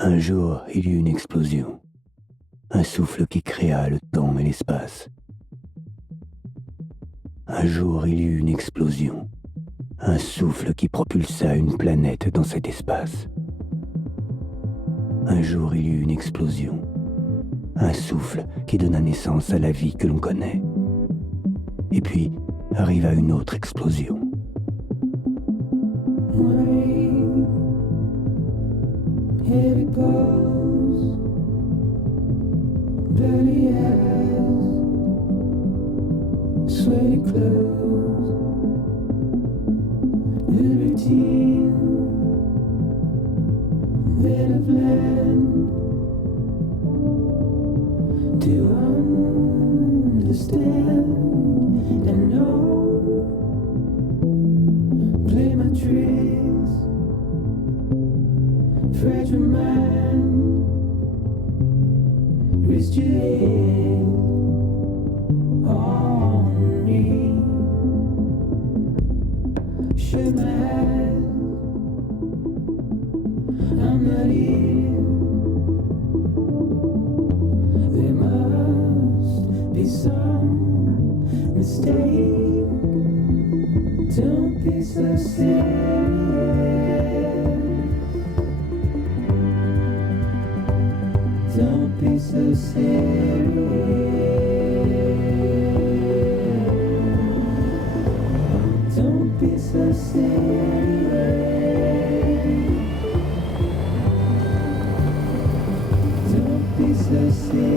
Un jour, il y eut une explosion. Un souffle qui créa le temps et l'espace. Un jour, il y eut une explosion. Un souffle qui propulsa une planète dans cet espace. Un jour, il y eut une explosion. Un souffle qui donna naissance à la vie que l'on connaît. Et puis, arriva une autre explosion. Here it goes, dirty eyes, sweaty clothes, the routine that I've learned to understand and know. Play my tricks, fragile mind, risk your head on me. Shut my eyes, I'm not here. There must be some mistake. Don't be so serious. Don't be so serious. Don't be so serious. Don't be so serious.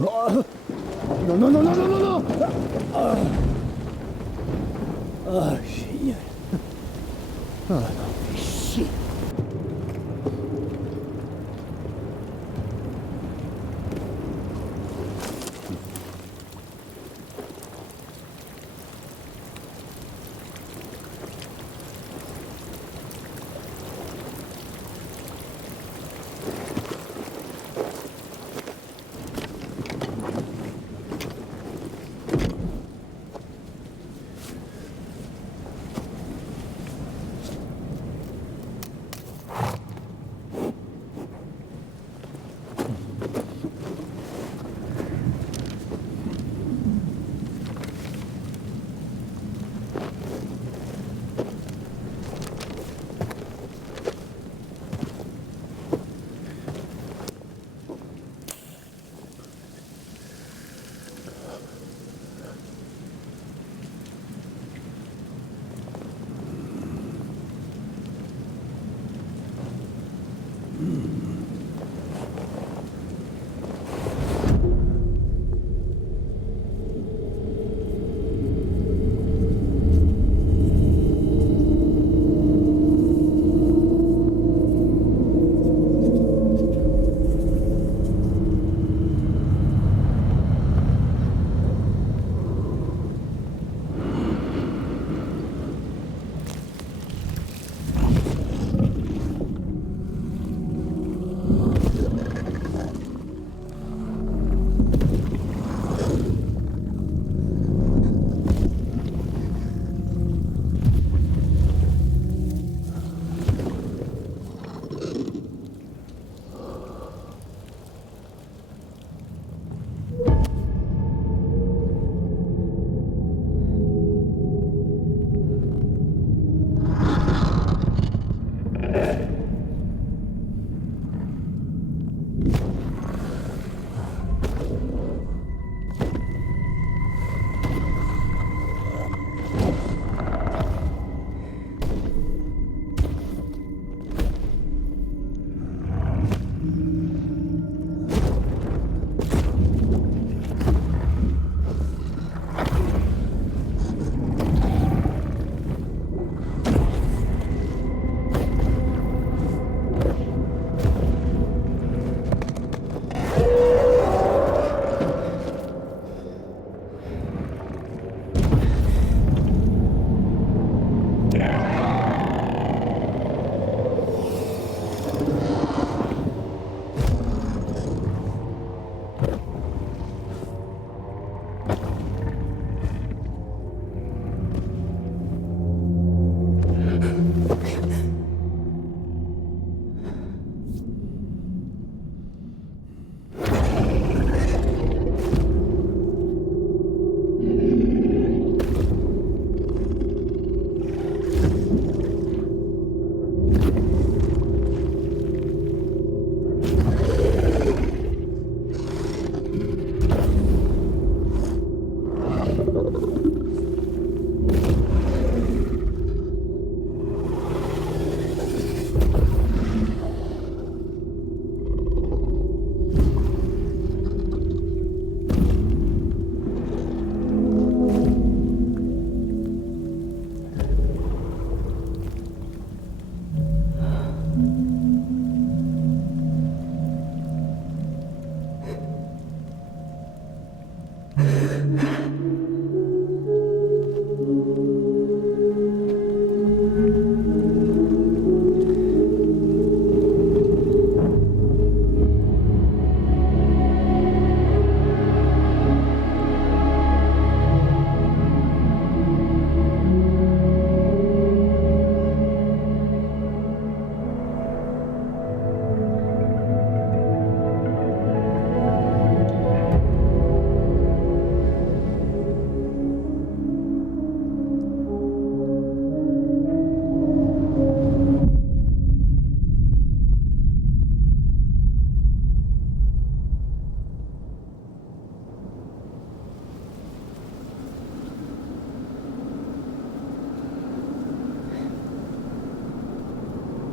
Oh, non, non, non, non, non, non, non. Génial. Non, fais chier.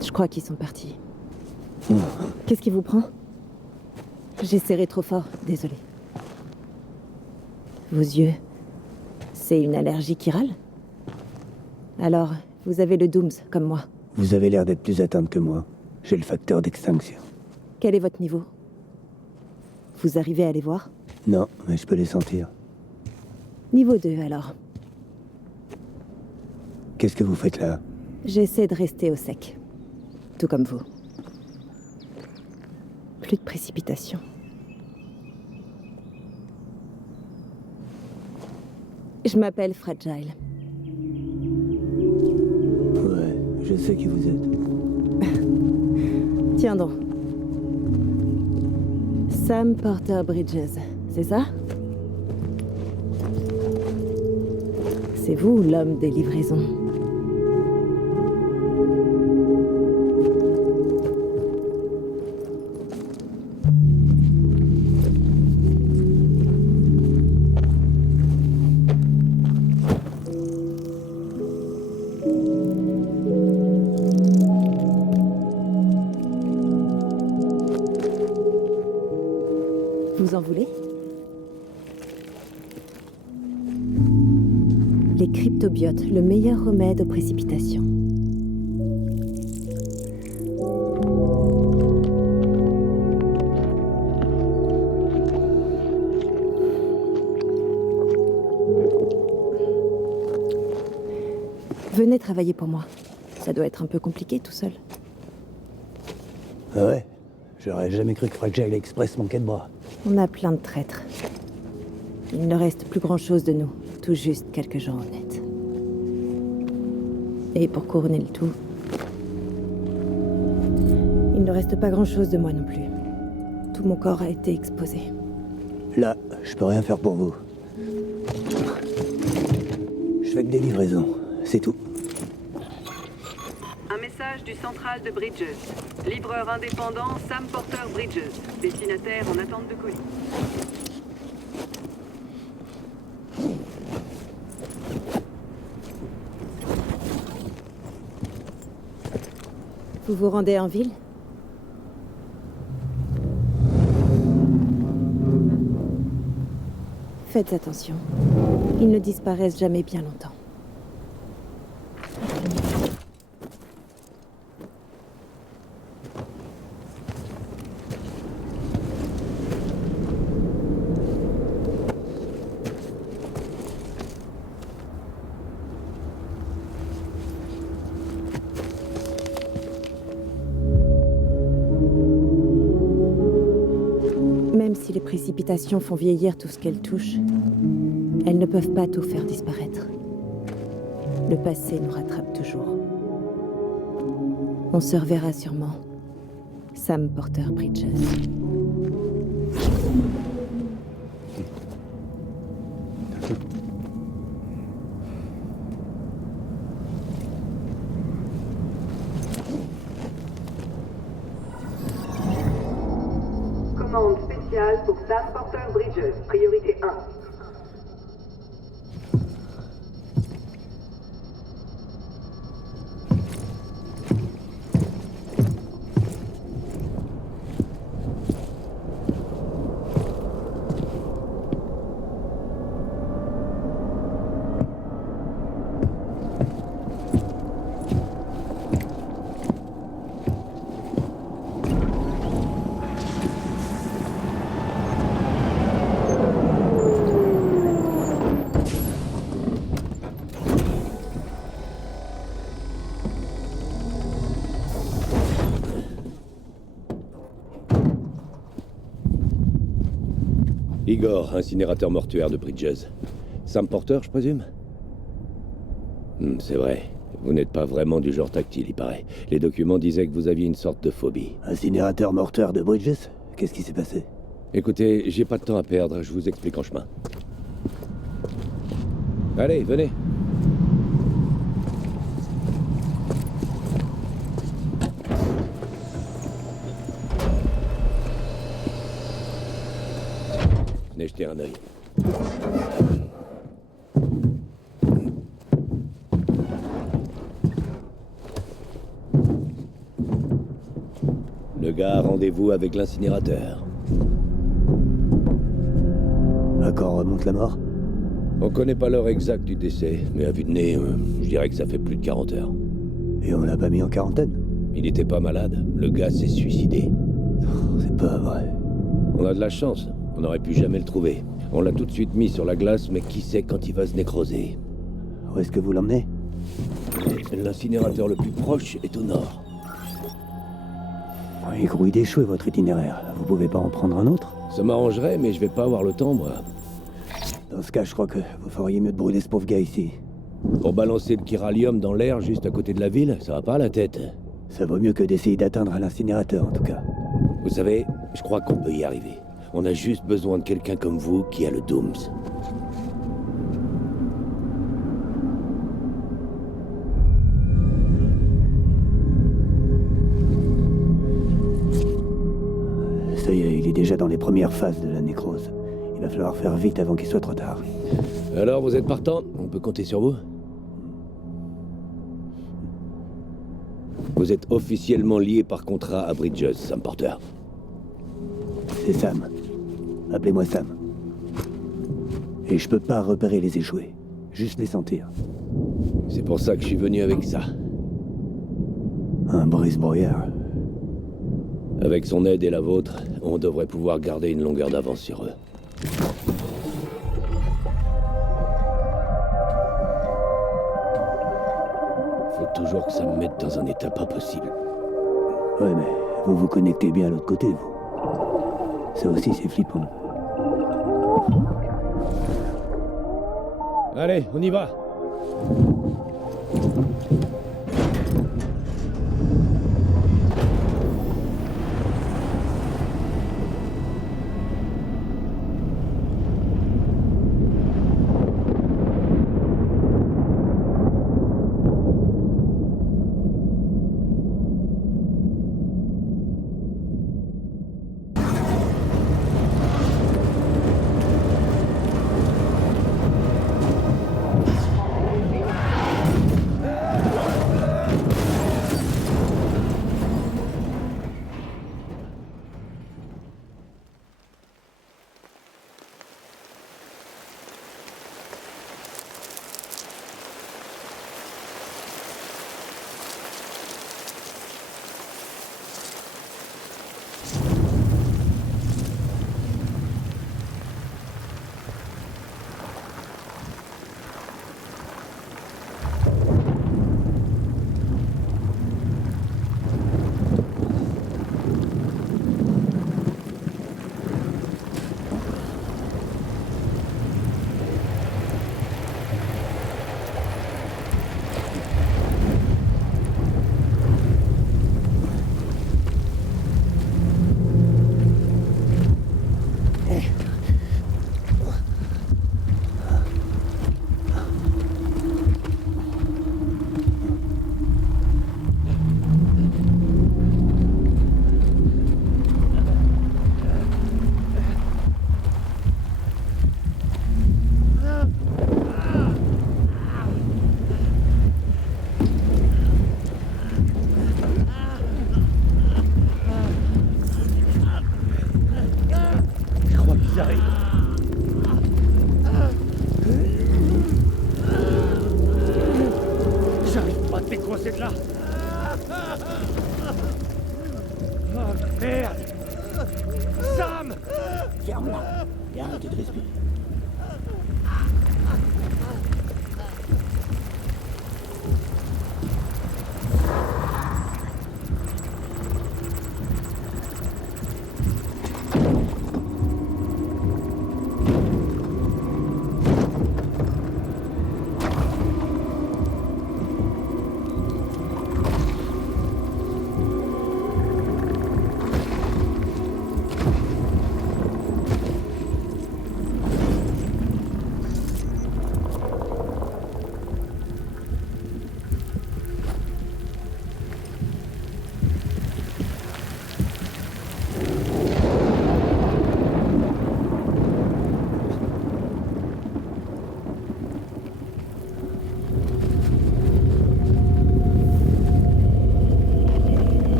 Je crois qu'ils sont partis. Qu'est-ce qui vous prend? J'ai serré trop fort, désolé. Vos yeux, c'est une allergie chirale? Alors, vous avez le Dooms, comme moi. Vous avez l'air d'être plus atteinte que moi. J'ai le facteur d'extinction. Quel est votre niveau? Vous arrivez à les voir? Non, mais je peux les sentir. Niveau 2, alors. Qu'est-ce que vous faites là? J'essaie de rester au sec. Tout comme vous. Plus de précipitation. Je m'appelle Fragile. Ouais, je sais qui vous êtes. Tiens donc. Sam Porter Bridges, c'est ça? C'est vous, l'homme des livraisons. Vous en voulez? Les cryptobiotes, le meilleur remède aux précipitations. Venez travailler pour moi. Ça doit être un peu compliqué tout seul. Ah ouais? J'aurais jamais cru que Fragile Express manquait de bras. On a plein de traîtres. Il ne reste plus grand-chose de nous, tout juste quelques gens honnêtes. Et pour couronner le tout, il ne reste pas grand-chose de moi non plus. Tout mon corps a été exposé. Là, je peux rien faire pour vous. Je fais que des livraisons, c'est tout. Un message du central de Bridges. Livreur indépendant Sam Porter Bridges. Destinataire en attente de colis. Vous vous rendez en ville? Faites attention. Ils ne disparaissent jamais bien longtemps. Même si les précipitations font vieillir tout ce qu'elles touchent, elles ne peuvent pas tout faire disparaître. Le passé nous rattrape toujours. On se reverra sûrement. Sam Porter Bridges. Commande spéciale pour Sam Porter Bridges. Priorité 1. Igor, incinérateur mortuaire de Bridges. Sam Porter, je présume? C'est vrai. Vous n'êtes pas vraiment du genre tactile, il paraît. Les documents disaient que vous aviez une sorte de phobie. Incinérateur mortuaire de Bridges? Qu'est-ce qui s'est passé? Écoutez, j'ai pas de temps à perdre, je vous explique en chemin. Allez, venez. Venez jeter un œil. Le gars a rendez-vous avec l'incinérateur. À quand remonte la mort? On connaît pas l'heure exacte du décès, mais à vue de nez, je dirais que ça fait plus de 40 heures. Et on l'a pas mis en quarantaine? Il n'était pas malade, le gars s'est suicidé. C'est pas vrai. On a de la chance, on n'aurait pu jamais le trouver. On l'a tout de suite mis sur la glace, mais qui sait quand il va se nécroser? Où est-ce que vous l'emmenez? L'incinérateur le plus proche est au nord. Il grouille d'échouer votre itinéraire. Vous pouvez pas en prendre un autre? Ça m'arrangerait, mais je vais pas avoir le temps, moi. Dans ce cas, je crois que vous feriez mieux de brûler ce pauvre gars ici. Pour balancer le chiralium dans l'air juste à côté de la ville, ça va pas à la tête. Ça vaut mieux que d'essayer d'atteindre à l'incinérateur, en tout cas. Vous savez, je crois qu'on peut y arriver. On a juste besoin de quelqu'un comme vous qui a le Dooms. Ça y est, il est déjà dans les premières phases de la nécrose. Il va falloir faire vite avant qu'il soit trop tard. Alors, vous êtes partant? On peut compter sur vous? Vous êtes officiellement lié par contrat à Bridges, Sam Porter. C'est Sam. Appelez-moi Sam. Et je peux pas repérer les échoués. Juste les sentir. C'est pour ça que je suis venu avec ça. Un brise-brouillard. Avec son aide et la vôtre, on devrait pouvoir garder une longueur d'avance sur eux. Faut toujours que ça me mette dans un état pas possible. Ouais, mais vous vous connectez bien à l'autre côté, vous. Ça aussi, c'est flippant. Allez, on y va! Ferme-la et arrêtez de respirer.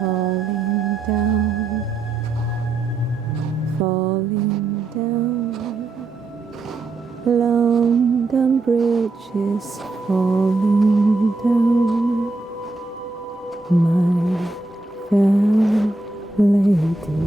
Falling down, falling down. London Bridge is falling down, my fair lady.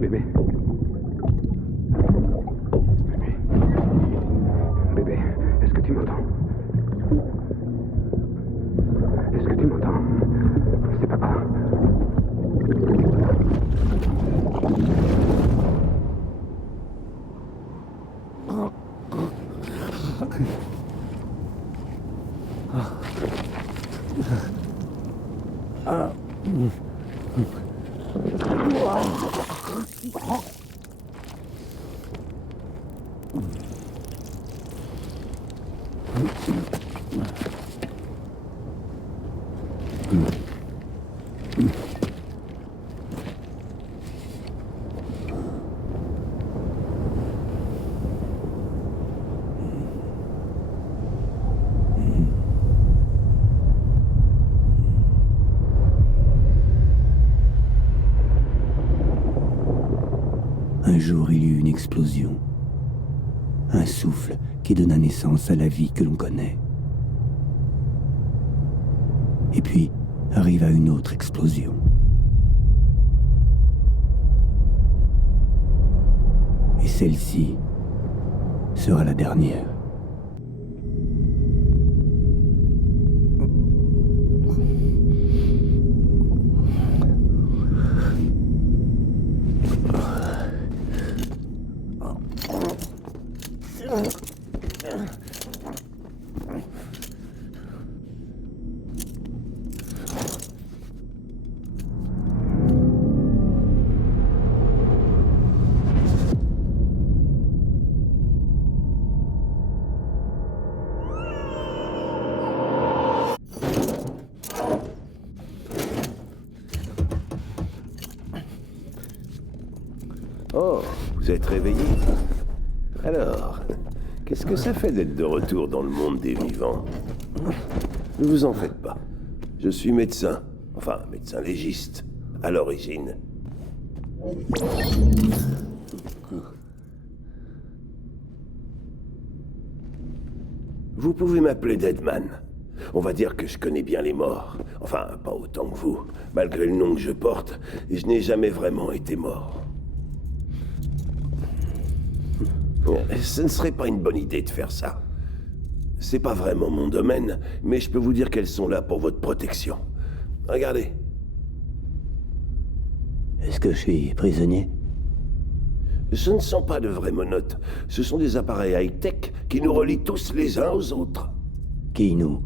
Bébé. Bébé, est-ce que tu m'entends? Est-ce que tu m'entends? C'est papa. Un jour, il y eut une explosion. Un souffle qui donna naissance à la vie que l'on connaît. Et puis arriva une autre explosion. Et celle-ci sera la dernière. Oh, vous êtes réveillé? Alors, qu'est-ce que ça fait d'être de retour dans le monde des vivants? Ne vous en faites pas. Je suis médecin. Enfin, médecin légiste, à l'origine. Vous pouvez m'appeler Deadman. On va dire que je connais bien les morts. Enfin, pas autant que vous. Malgré le nom que je porte, je n'ai jamais vraiment été mort. Ce ne serait pas une bonne idée de faire ça. C'est pas vraiment mon domaine, mais je peux vous dire qu'elles sont là pour votre protection. Regardez. Est-ce que je suis prisonnier? Ce ne sont pas de vraies menottes. Ce sont des appareils high-tech qui nous relient tous les uns aux autres. Qui nous?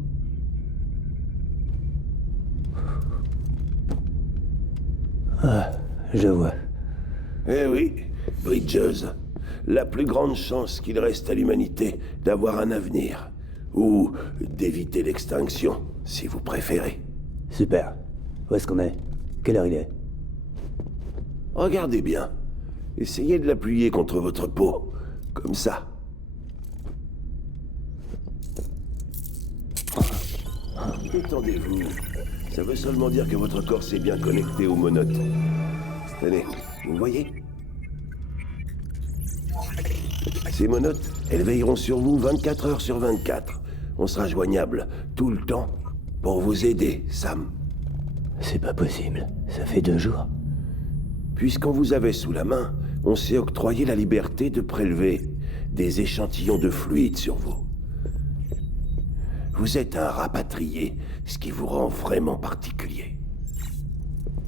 Ah, je vois. Eh oui, Bridges. La plus grande chance qu'il reste à l'humanité d'avoir un avenir. Ou d'éviter l'extinction, si vous préférez. Super. Où est-ce qu'on est? Quelle heure il est? Regardez bien. Essayez de l'appuyer contre votre peau. Comme ça. Détendez-vous. Ça veut seulement dire que votre corps s'est bien connecté aux monotes. Tenez, vous voyez? Ces monotes, elles veilleront sur vous 24 heures sur 24. On sera joignable tout le temps pour vous aider, Sam. C'est pas possible. Ça fait 2 jours. Puisqu'on vous avait sous la main, on s'est octroyé la liberté de prélever des échantillons de fluide sur vous. Vous êtes un rapatrié, ce qui vous rend vraiment particulier.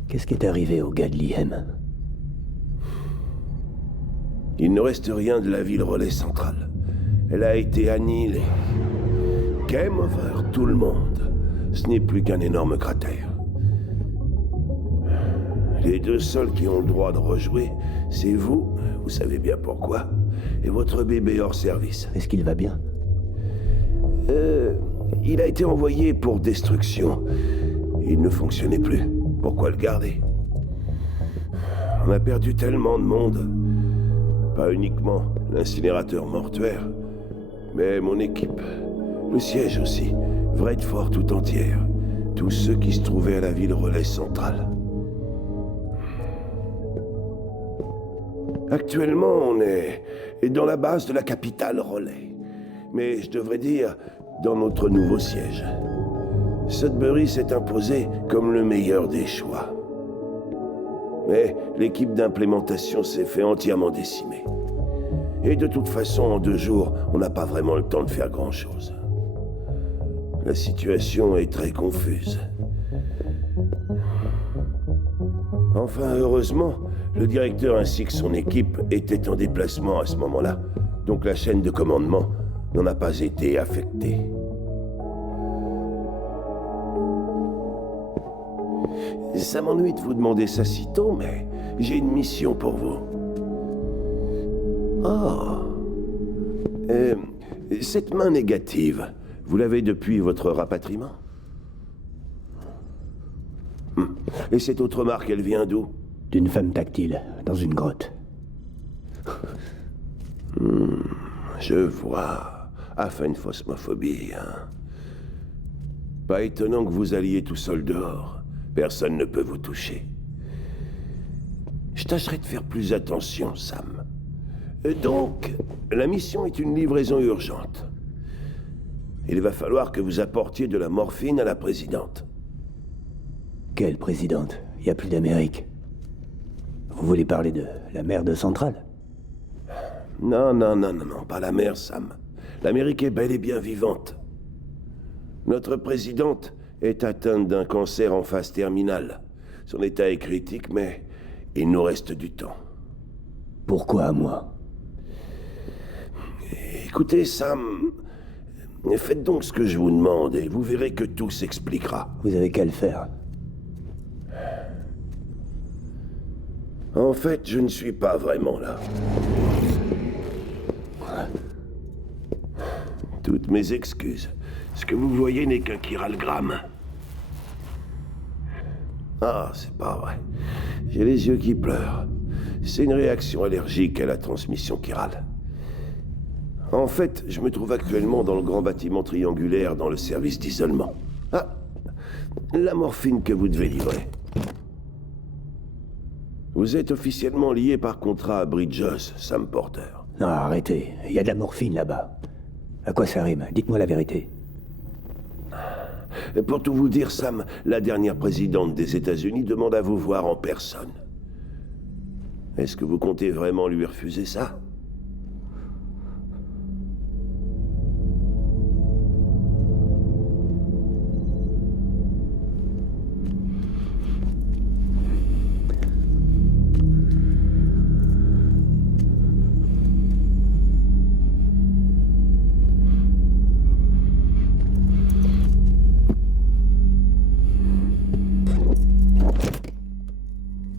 Qu'est-ce qui est arrivé au gars de l'IM? Il ne reste rien de la ville relais centrale. Elle a été annihilée. Game over, tout le monde. Ce n'est plus qu'un énorme cratère. Les 2 seuls qui ont le droit de rejouer, c'est vous savez bien pourquoi, et votre bébé hors service. Est-ce qu'il va bien? Il a été envoyé pour destruction. Il ne fonctionnait plus. Pourquoi le garder? On a perdu tellement de monde. Pas uniquement l'incinérateur mortuaire, mais mon équipe. Le siège aussi. Vredefort tout entière. Tous ceux qui se trouvaient à la ville relais centrale. Actuellement, on est dans la base de la capitale relais. Mais je devrais dire, dans notre nouveau siège. Sudbury s'est imposé comme le meilleur des choix. Mais l'équipe d'implémentation s'est fait entièrement décimer. Et de toute façon, en 2 jours, on n'a pas vraiment le temps de faire grand-chose. La situation est très confuse. Enfin, heureusement, le directeur ainsi que son équipe étaient en déplacement à ce moment-là. Donc la chaîne de commandement n'en a pas été affectée. Ça m'ennuie de vous demander ça si tôt, mais j'ai une mission pour vous. Oh. Cette main négative, vous l'avez depuis votre rapatriement? Et cette autre marque, elle vient d'où? D'une femme tactile, dans une grotte. Je vois. Aphenphosmophobie, hein. Pas étonnant que vous alliez tout seul dehors. Personne ne peut vous toucher. Je tâcherai de faire plus attention, Sam. Donc, la mission est une livraison urgente. Il va falloir que vous apportiez de la morphine à la présidente. Quelle présidente? Il n'y a plus d'Amérique. Vous voulez parler de la mère de Centrale? Non, pas la mère, Sam. L'Amérique est bel et bien vivante. Notre présidente est atteinte d'un cancer en phase terminale. Son état est critique, mais il nous reste du temps. Pourquoi à moi? Écoutez, Sam, faites donc ce que je vous demande et vous verrez que tout s'expliquera. Vous avez qu'à le faire. En fait, je ne suis pas vraiment là. Toutes mes excuses. Ce que vous voyez n'est qu'un chiralgramme. Ah, c'est pas vrai. J'ai les yeux qui pleurent. C'est une réaction allergique à la transmission chirale. En fait, je me trouve actuellement dans le grand bâtiment triangulaire dans le service d'isolement. Ah, la morphine que vous devez livrer. Vous êtes officiellement lié par contrat à Bridges, Sam Porter. Non, arrêtez. Il y a de la morphine là-bas. À quoi ça rime? Dites-moi la vérité. Pour tout vous dire, Sam, la dernière présidente des États-Unis demande à vous voir en personne. Est-ce que vous comptez vraiment lui refuser ça?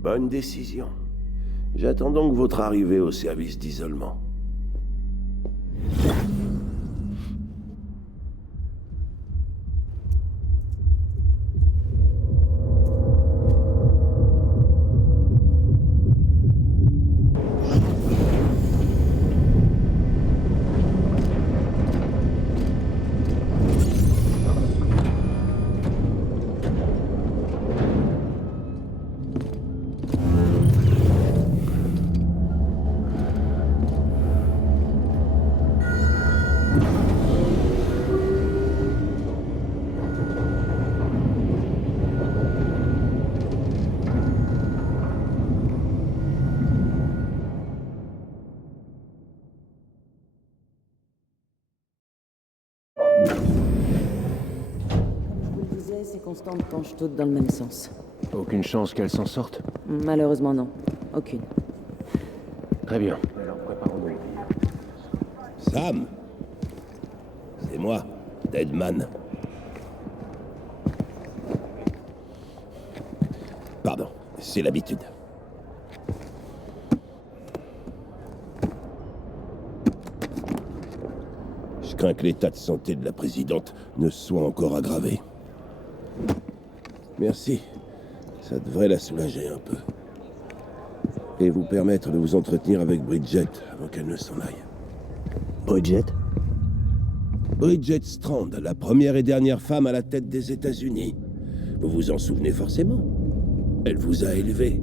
Bonne décision. J'attends donc votre arrivée au service d'isolement. Ces constantes penchent toutes dans le même sens. Aucune chance qu'elle s'en sorte? Malheureusement, non. Aucune. Très bien. Sam! C'est moi, Deadman. Pardon, c'est l'habitude. Je crains que l'état de santé de la présidente ne soit encore aggravé. Merci. Ça devrait la soulager un peu. Et vous permettre de vous entretenir avec Bridget avant qu'elle ne s'en aille. Bridget? Bridget Strand, la première et dernière femme à la tête des États-Unis. Vous vous en souvenez forcément. Elle vous a élevé.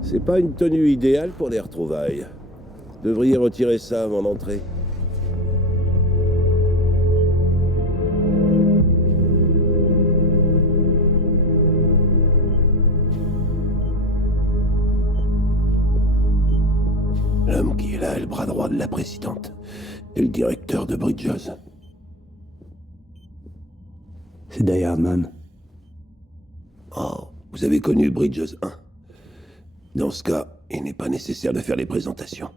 C'est pas une tenue idéale pour les retrouvailles. Devriez retirer ça avant d'entrer. L'homme qui est là est le bras droit de la présidente et le directeur de Bridges. C'est Die Hardman. Oh, vous avez connu Bridges 1. Dans ce cas, il n'est pas nécessaire de faire les présentations.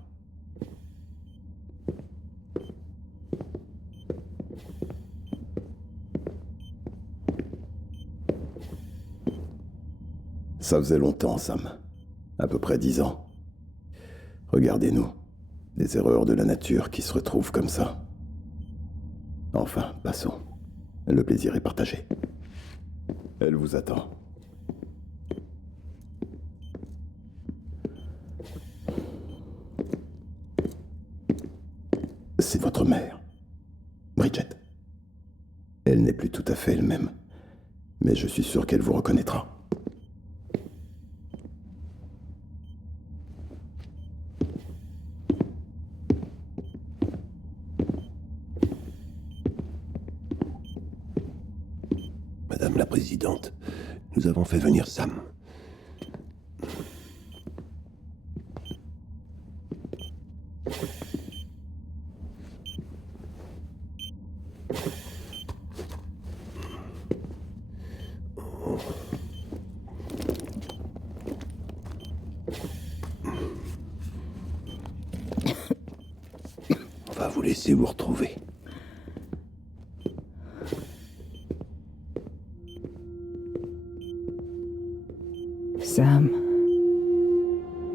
Ça faisait longtemps, Sam. À peu près 10 ans. Regardez-nous. Des erreurs de la nature qui se retrouvent comme ça. Enfin, passons. Le plaisir est partagé. Elle vous attend. C'est votre mère, Bridget. Elle n'est plus tout à fait elle-même, mais je suis sûr qu'elle vous reconnaîtra. Madame la Présidente, nous avons fait venir Sam. On va vous laisser vous retrouver. Sam,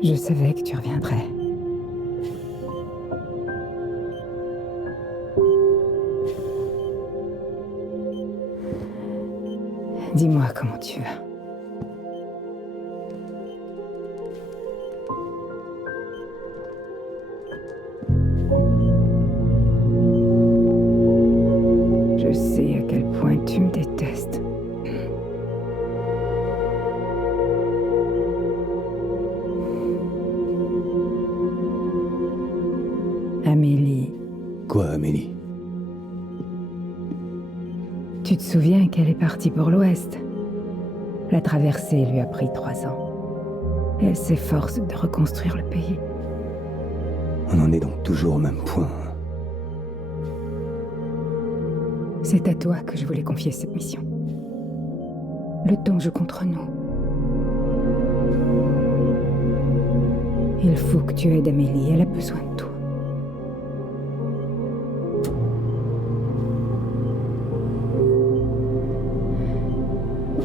je savais que tu reviendrais. Dis-moi comment tu vas. Amélie. Quoi, Amélie? Tu te souviens qu'elle est partie pour l'Ouest? La traversée lui a pris 3 ans. Et elle s'efforce de reconstruire le pays. On en est donc toujours au même point. C'est à toi que je voulais confier cette mission. Le temps joue contre nous. Il faut que tu aides Amélie, elle a besoin de toi.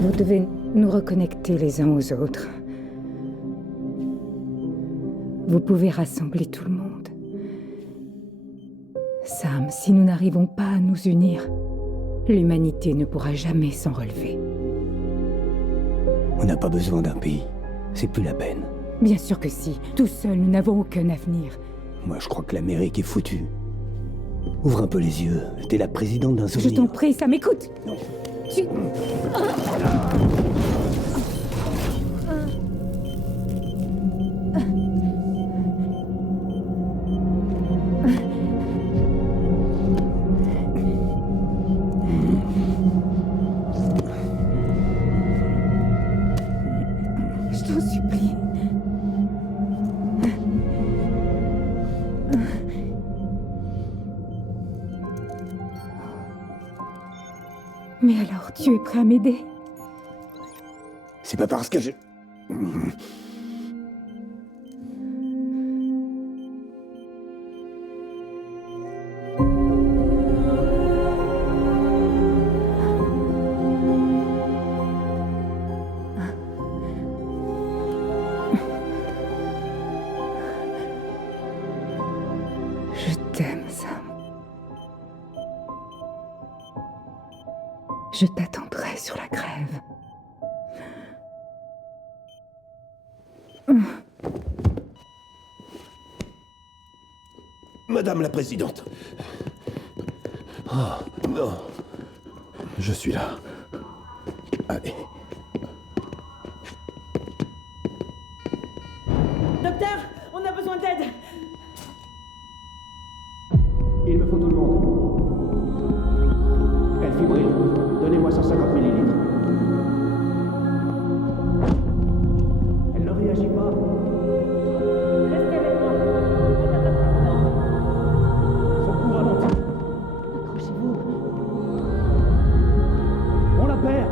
Vous devez nous reconnecter les uns aux autres. Vous pouvez rassembler tout le monde. Sam, si nous n'arrivons pas à nous unir, l'humanité ne pourra jamais s'en relever. On n'a pas besoin d'un pays. C'est plus la peine. Bien sûr que si. Tout seul, nous n'avons aucun avenir. Moi, je crois que l'Amérique est foutue. Ouvre un peu les yeux. T'es la présidente d'un souvenir. Je t'en prie, Sam, écoute. Tu... Je t'en supplie. Mais alors, tu es prêt à m'aider? C'est pas parce que je... Je t'aime, Sam. Je t'attendrai sur la grève. Madame la Présidente. Oh, non. Je suis là. Allez. Docteur, on a besoin d'aide. Il me faut tout le monde. Elle fibrille. Donnez-moi 150 millilitres. Elle ne réagit pas. Restez avec moi. Son pouls ralentit. Accrochez-vous. On la perd.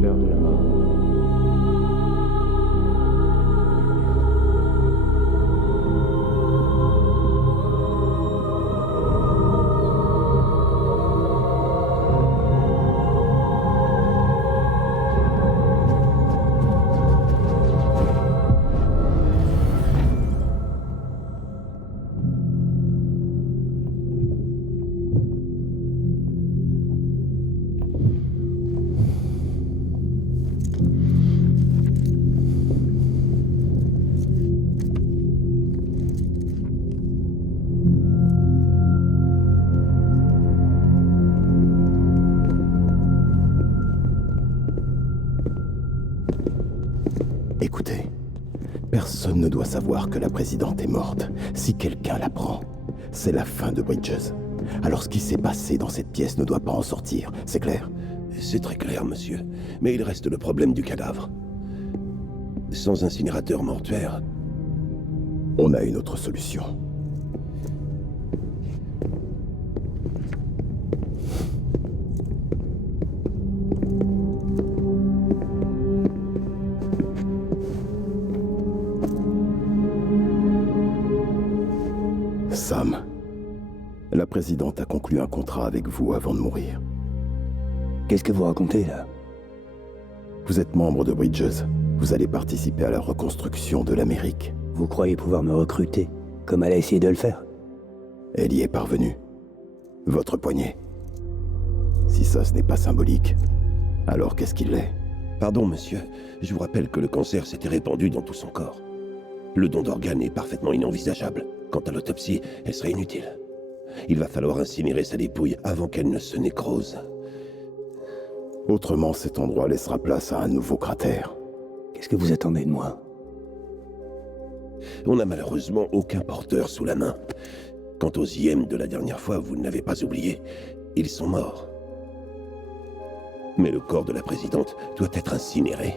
Peur de la mort. Écoutez, personne ne doit savoir que la présidente est morte. Si quelqu'un l'apprend, c'est la fin de Bridges. Alors ce qui s'est passé dans cette pièce ne doit pas en sortir, c'est clair? C'est très clair, monsieur. Mais il reste le problème du cadavre. Sans incinérateur mortuaire, On a une autre solution. Sam, la présidente a conclu un contrat avec vous avant de mourir. Qu'est-ce que vous racontez, là? Vous êtes membre de Bridges. Vous allez participer à la reconstruction de l'Amérique. Vous croyez pouvoir me recruter, comme elle a essayé de le faire? Elle y est parvenue. Votre poignet. Si ça, ce n'est pas symbolique, alors qu'est-ce qu'il est? Pardon, monsieur. Je vous rappelle que le cancer s'était répandu dans tout son corps. Le don d'organes est parfaitement inenvisageable. Quant à l'autopsie, elle serait inutile. Il va falloir incinérer sa dépouille avant qu'elle ne se nécrose. Autrement, cet endroit laissera place à un nouveau cratère. Qu'est-ce que vous attendez de moi? On n'a malheureusement aucun porteur sous la main. Quant aux IM de la dernière fois, vous ne l'avez pas oublié, ils sont morts. Mais le corps de la présidente doit être incinéré.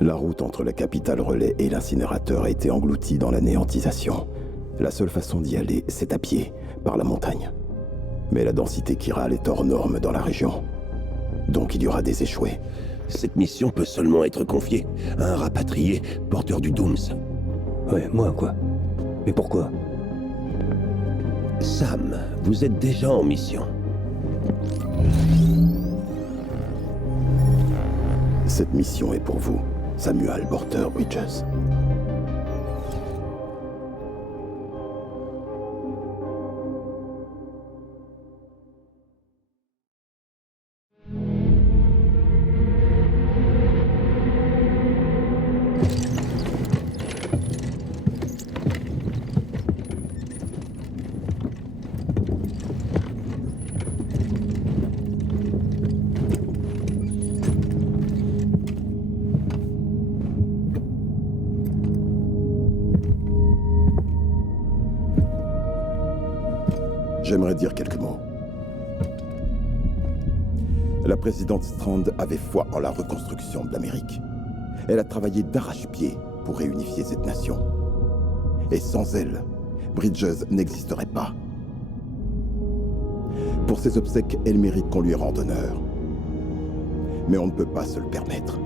La route entre la capitale Relais et l'incinérateur a été engloutie dans la néantisation. La seule façon d'y aller, c'est à pied, par la montagne. Mais la densité chirale est hors norme dans la région. Donc il y aura des échoués. Cette mission peut seulement être confiée à un rapatrié porteur du Dooms. Ouais, moi quoi? Mais pourquoi? Sam, vous êtes déjà en mission. Cette mission est pour vous, Samuel Porter Bridges. J'aimerais dire quelques mots. La présidente Strand avait foi en la reconstruction de l'Amérique. Elle a travaillé d'arrache-pied pour réunifier cette nation. Et sans elle, Bridges n'existerait pas. Pour ses obsèques, elle mérite qu'on lui rende honneur. Mais on ne peut pas se le permettre.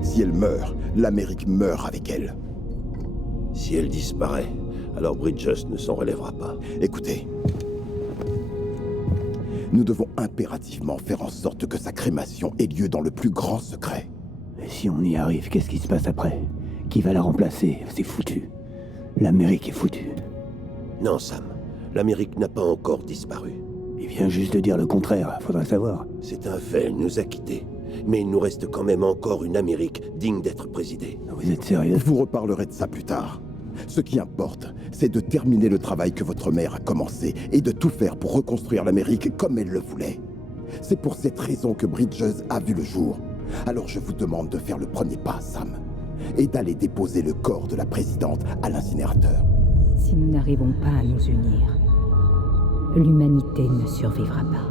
Si elle meurt, l'Amérique meurt avec elle. Si elle disparaît, alors Bridges ne s'en relèvera pas. Écoutez, nous devons impérativement faire en sorte que sa crémation ait lieu dans le plus grand secret. Et si on y arrive, qu'est-ce qui se passe après? Qui va la remplacer? C'est foutu. L'Amérique est foutue. Non, Sam. L'Amérique n'a pas encore disparu. Il vient juste de dire le contraire, faudrait savoir. C'est un fait, elle nous a quittés. Mais il nous reste quand même encore une Amérique digne d'être présidée. Vous êtes sérieux? Vous reparlerez de ça plus tard. Ce qui importe, c'est de terminer le travail que votre mère a commencé et de tout faire pour reconstruire l'Amérique comme elle le voulait. C'est pour cette raison que Bridges a vu le jour. Alors je vous demande de faire le premier pas, Sam, et d'aller déposer le corps de la présidente à l'incinérateur. Si nous n'arrivons pas à nous unir, l'humanité ne survivra pas.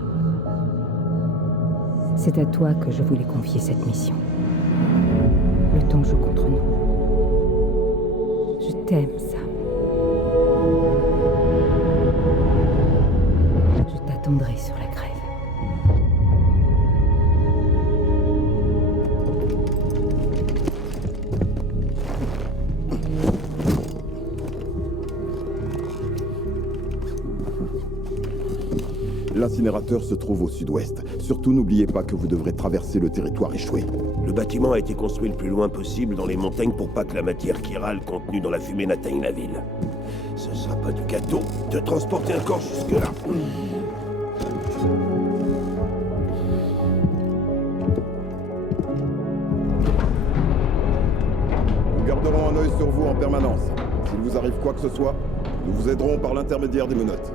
C'est à toi que je voulais confier cette mission. Le temps joue contre nous. Je t'aime, Sam. Je t'attendrai sur la grève. L'incinérateur se trouve au sud-ouest. Surtout, n'oubliez pas que vous devrez traverser le territoire échoué. Le bâtiment a été construit le plus loin possible dans les montagnes pour pas que la matière chirale contenue dans la fumée n'atteigne la ville. Ce sera pas du gâteau de transporter un corps jusque-là. Nous garderons un œil sur vous en permanence. S'il vous arrive quoi que ce soit, nous vous aiderons par l'intermédiaire des menottes.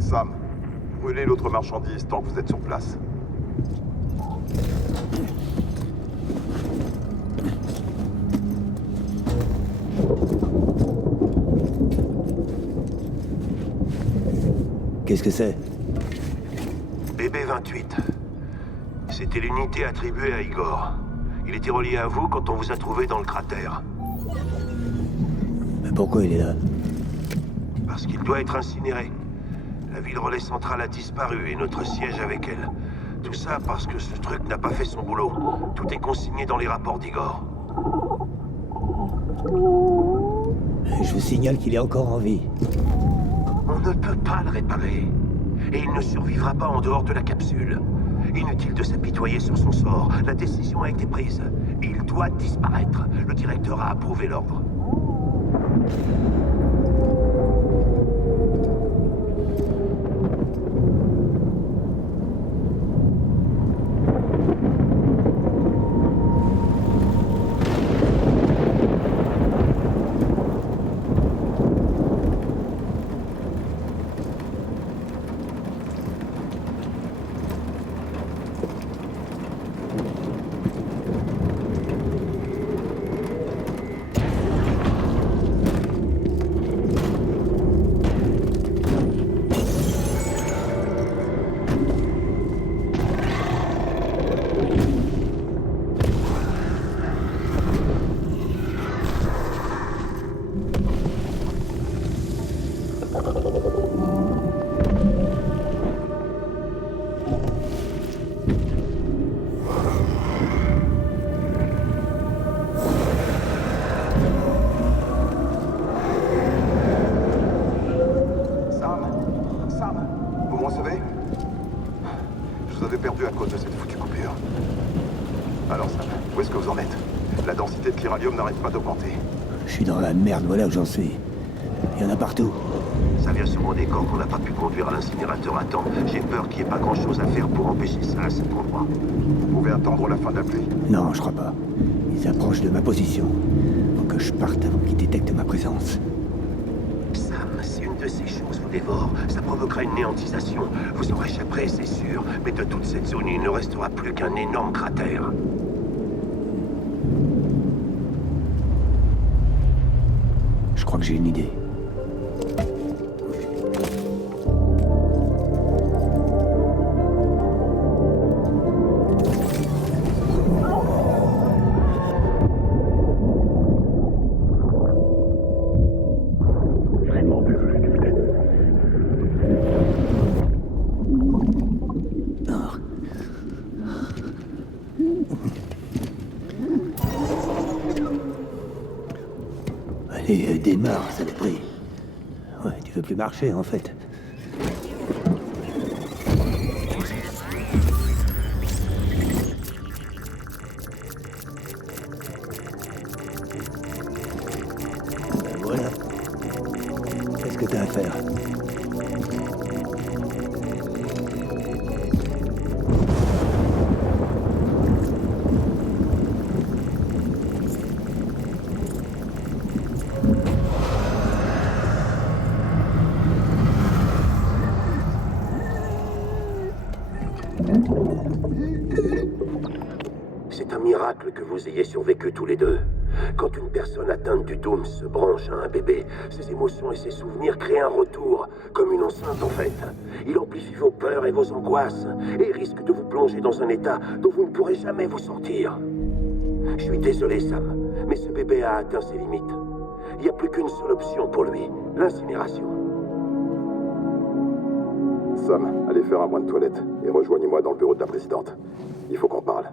Sam, brûlez l'autre marchandise tant que vous êtes sur place. Qu'est-ce que c'est? BB-28. C'était l'unité attribuée à Igor. Il était relié à vous quand on vous a trouvé dans le cratère. Mais pourquoi il est là? Parce qu'il doit être incinéré. La ville relais centrale a disparu et notre siège avec elle. Tout ça parce que ce truc n'a pas fait son boulot. Tout est consigné dans les rapports d'Igor. Je vous signale qu'il est encore en vie. On ne peut pas le réparer. Et il ne survivra pas en dehors de la capsule. Inutile de s'apitoyer sur son sort. La décision a été prise. Il doit disparaître. Le directeur a approuvé l'ordre. N'arrête pas d'augmenter. Je suis dans la merde, voilà où j'en suis. Il y en a partout. Ça vient sur mon décor qu'on n'a pas pu conduire à l'incinérateur à temps. J'ai peur qu'il n'y ait pas grand-chose à faire pour empêcher ça à cet endroit. Vous pouvez attendre la fin de la pluie? Non, je crois pas. Ils approchent de ma position. Faut que je parte avant qu'ils détectent ma présence. Sam, si une de ces choses vous dévore, ça provoquera une néantisation. Vous en réchapperez, c'est sûr. Mais de toute cette zone, il ne restera plus qu'un énorme cratère. Je crois que j'ai une idée. Vraiment plus peut-être. Allez, démarre, saloperie. Ouais, tu veux plus marcher, en fait. Ben voilà. Qu'est-ce que t'as à faire? C'est un miracle que vous ayez survécu tous les deux. Quand une personne atteinte du Doom se branche à un bébé, ses émotions et ses souvenirs créent un retour, comme une enceinte en fait. Il amplifie vos peurs et vos angoisses, et risque de vous plonger dans un état dont vous ne pourrez jamais vous sortir. Je suis désolé, Sam, mais ce bébé a atteint ses limites. Il n'y a plus qu'une seule option pour lui, l'incinération. Sam, allez faire un mois de toilette et rejoignez-moi dans le bureau de la présidente. Il faut qu'on parle.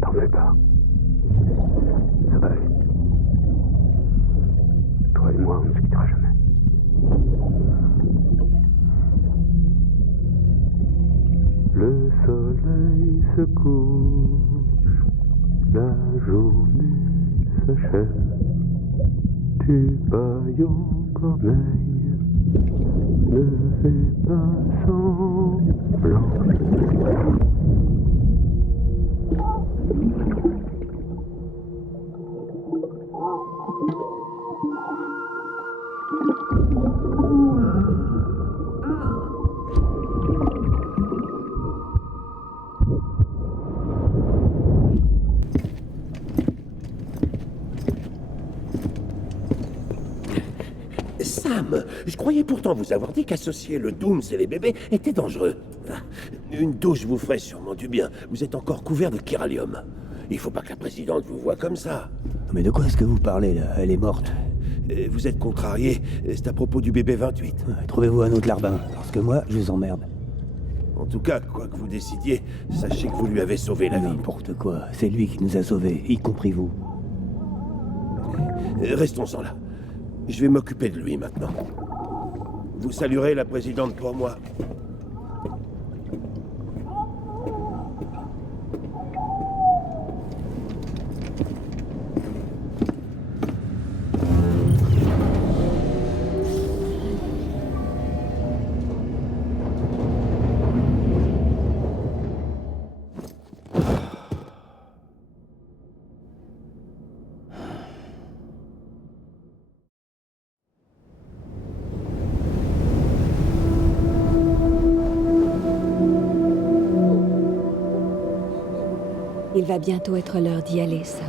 T'en fais pas. Ça va aller. et moi, on ne se quittera jamais. Le soleil se couche, la journée s'achève. Tu bailles en corneille, ne fais pas semblant. Sam, je croyais pourtant vous avoir dit qu'associer le Dooms et les bébés était dangereux. Une douche vous ferait sûrement du bien. Vous êtes encore couvert de chiralium. Il faut pas que la présidente vous voie comme ça. Mais de quoi est-ce que vous parlez, là? Elle est morte. Vous êtes contrarié. C'est à propos du bébé 28. Trouvez-vous un autre larbin, parce que moi, je vous emmerde. En tout cas, quoi que vous décidiez, sachez que vous lui avez sauvé la vie. N'importe quoi. C'est lui qui nous a sauvés, y compris vous. Restons-en là. Je vais m'occuper de lui maintenant. Vous saluerez la présidente pour moi. Il va bientôt être l'heure d'y aller, Sam.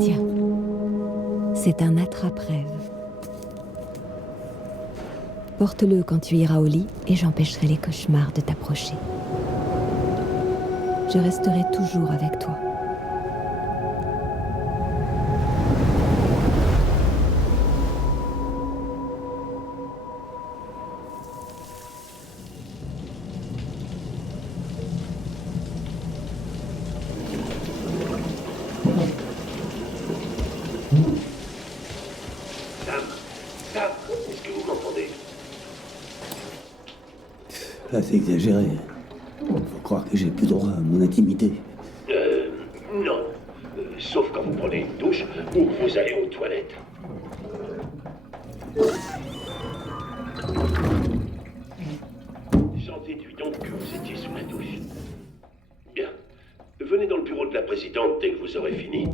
Tiens, c'est un attrape-rêve. Porte-le quand tu iras au lit et j'empêcherai les cauchemars de t'approcher. Je resterai toujours avec toi. Sam, est-ce que vous m'entendez? Là, c'est exagéré. Faut croire que j'ai plus droit à mon intimité. Non. Sauf quand vous prenez une douche ou que vous allez aux toilettes. J'en déduis donc que vous étiez sous la douche. Bien. Venez dans le bureau de la présidente dès que vous aurez fini.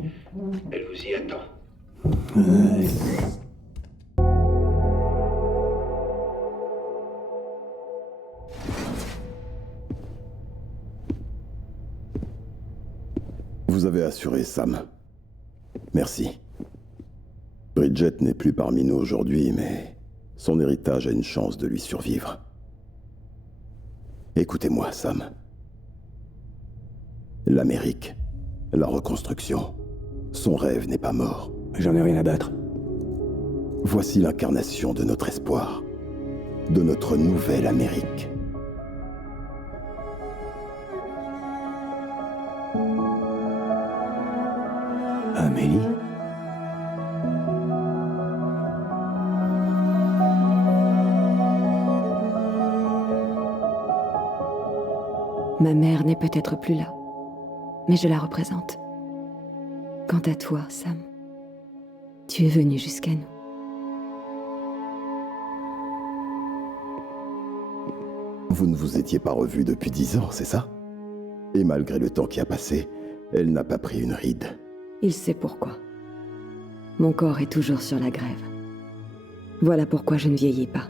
Elle vous y attend. Vous avez assuré, Sam. Merci. Bridget n'est plus parmi nous aujourd'hui, mais son héritage a une chance de lui survivre. Écoutez-moi, Sam. L'Amérique, la reconstruction, son rêve n'est pas mort. J'en ai rien à battre. Voici l'incarnation de notre espoir, de notre nouvelle Amérique. Amélie? Ma mère n'est peut-être plus là, mais je la représente. Quant à toi, Sam, tu es venu jusqu'à nous. Vous ne vous étiez pas revus depuis 10 ans, c'est ça? Et malgré le temps qui a passé, elle n'a pas pris une ride. Il sait pourquoi. Mon corps est toujours sur la grève. Voilà pourquoi je ne vieillis pas.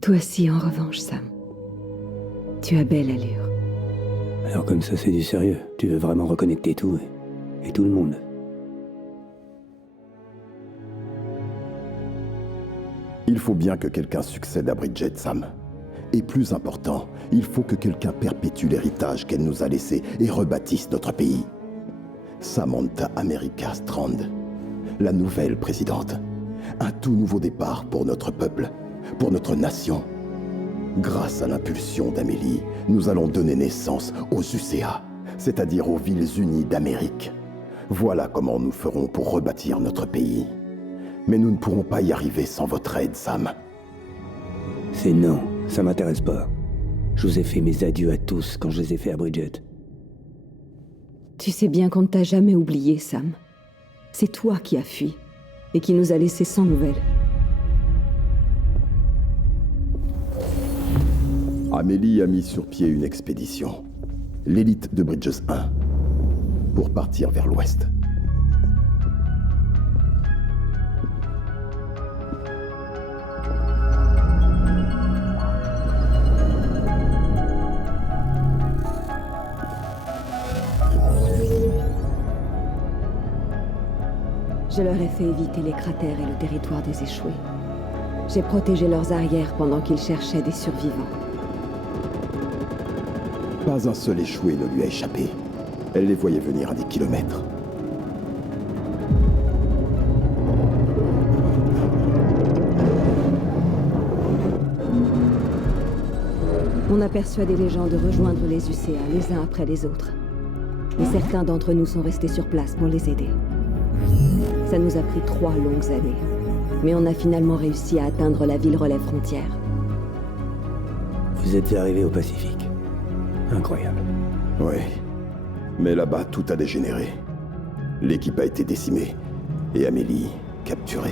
Toi aussi, en revanche, Sam. Tu as belle allure. Alors comme ça, c'est du sérieux. Tu veux vraiment reconnecter tout et tout le monde. Il faut bien que quelqu'un succède à Bridget, Sam. Et plus important, il faut que quelqu'un perpétue l'héritage qu'elle nous a laissé et rebâtisse notre pays. Samantha America Strand, la nouvelle présidente. Un tout nouveau départ pour notre peuple, pour notre nation. grâce à l'impulsion d'Amélie, nous allons donner naissance aux UCA, c'est-à-dire aux Villes Unies d'Amérique. Voilà comment nous ferons pour rebâtir notre pays. Mais nous ne pourrons pas y arriver sans votre aide, Sam. C'est non, ça m'intéresse pas. Je vous ai fait mes adieux à tous quand je les ai fait à Bridget. Tu sais bien qu'on ne t'a jamais oublié, Sam. C'est toi qui as fui et qui nous a laissés sans nouvelles. Amélie a mis sur pied une expédition, l'élite de Bridges 1, pour partir vers l'ouest. Je leur ai fait éviter les cratères et le territoire des échoués. J'ai protégé leurs arrières pendant qu'ils cherchaient des survivants. Pas un seul échoué ne lui a échappé. Elle les voyait venir à des kilomètres. On a persuadé les gens de rejoindre les UCA les uns après les autres. Mais certains d'entre nous sont restés sur place pour les aider. Ça nous a pris 3 longues années. Mais on a finalement réussi à atteindre la ville relais frontière. Vous êtes arrivés au Pacifique. Incroyable. Oui. Mais là-bas, tout a dégénéré. L'équipe a été décimée. Et Amélie, capturée.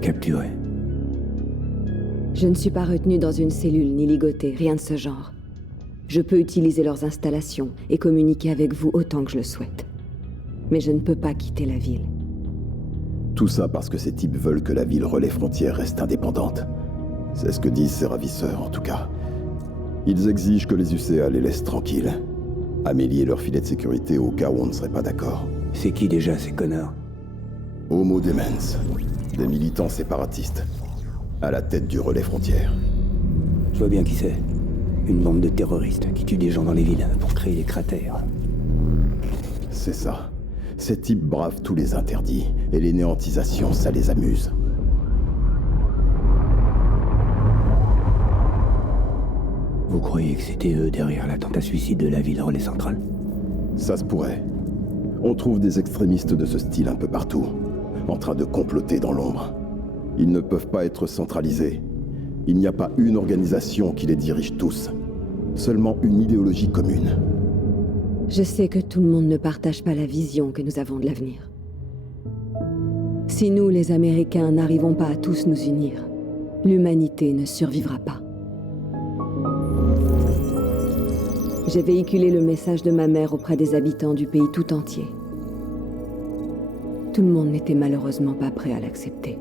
Capturée. Je ne suis pas retenue dans une cellule ni ligotée, rien de ce genre. Je peux utiliser leurs installations et communiquer avec vous autant que je le souhaite. Mais je ne peux pas quitter la ville. Tout ça parce que ces types veulent que la ville relais frontière reste indépendante. C'est ce que disent ces ravisseurs, en tout cas. Ils exigent que les UCA les laissent tranquilles. Amélie et leur filet de sécurité au cas où on ne serait pas d'accord. C'est qui déjà, ces connards? Homo Demens. Des militants séparatistes. À la tête du relais frontière. Je vois bien qui c'est. Une bande de terroristes qui tuent des gens dans les villes pour créer des cratères. C'est ça. Ces types bravent tous les interdits, et les néantisations, ça les amuse. Vous croyez que c'était eux derrière l'attentat suicide de la ville relais centrale? Ça se pourrait. On trouve des extrémistes de ce style un peu partout, en train de comploter dans l'ombre. Ils ne peuvent pas être centralisés. Il n'y a pas une organisation qui les dirige tous. Seulement une idéologie commune. Je sais que tout le monde ne partage pas la vision que nous avons de l'avenir. Si nous, les Américains, n'arrivons pas à tous nous unir, l'humanité ne survivra pas. J'ai véhiculé le message de ma mère auprès des habitants du pays tout entier. Tout le monde n'était malheureusement pas prêt à l'accepter.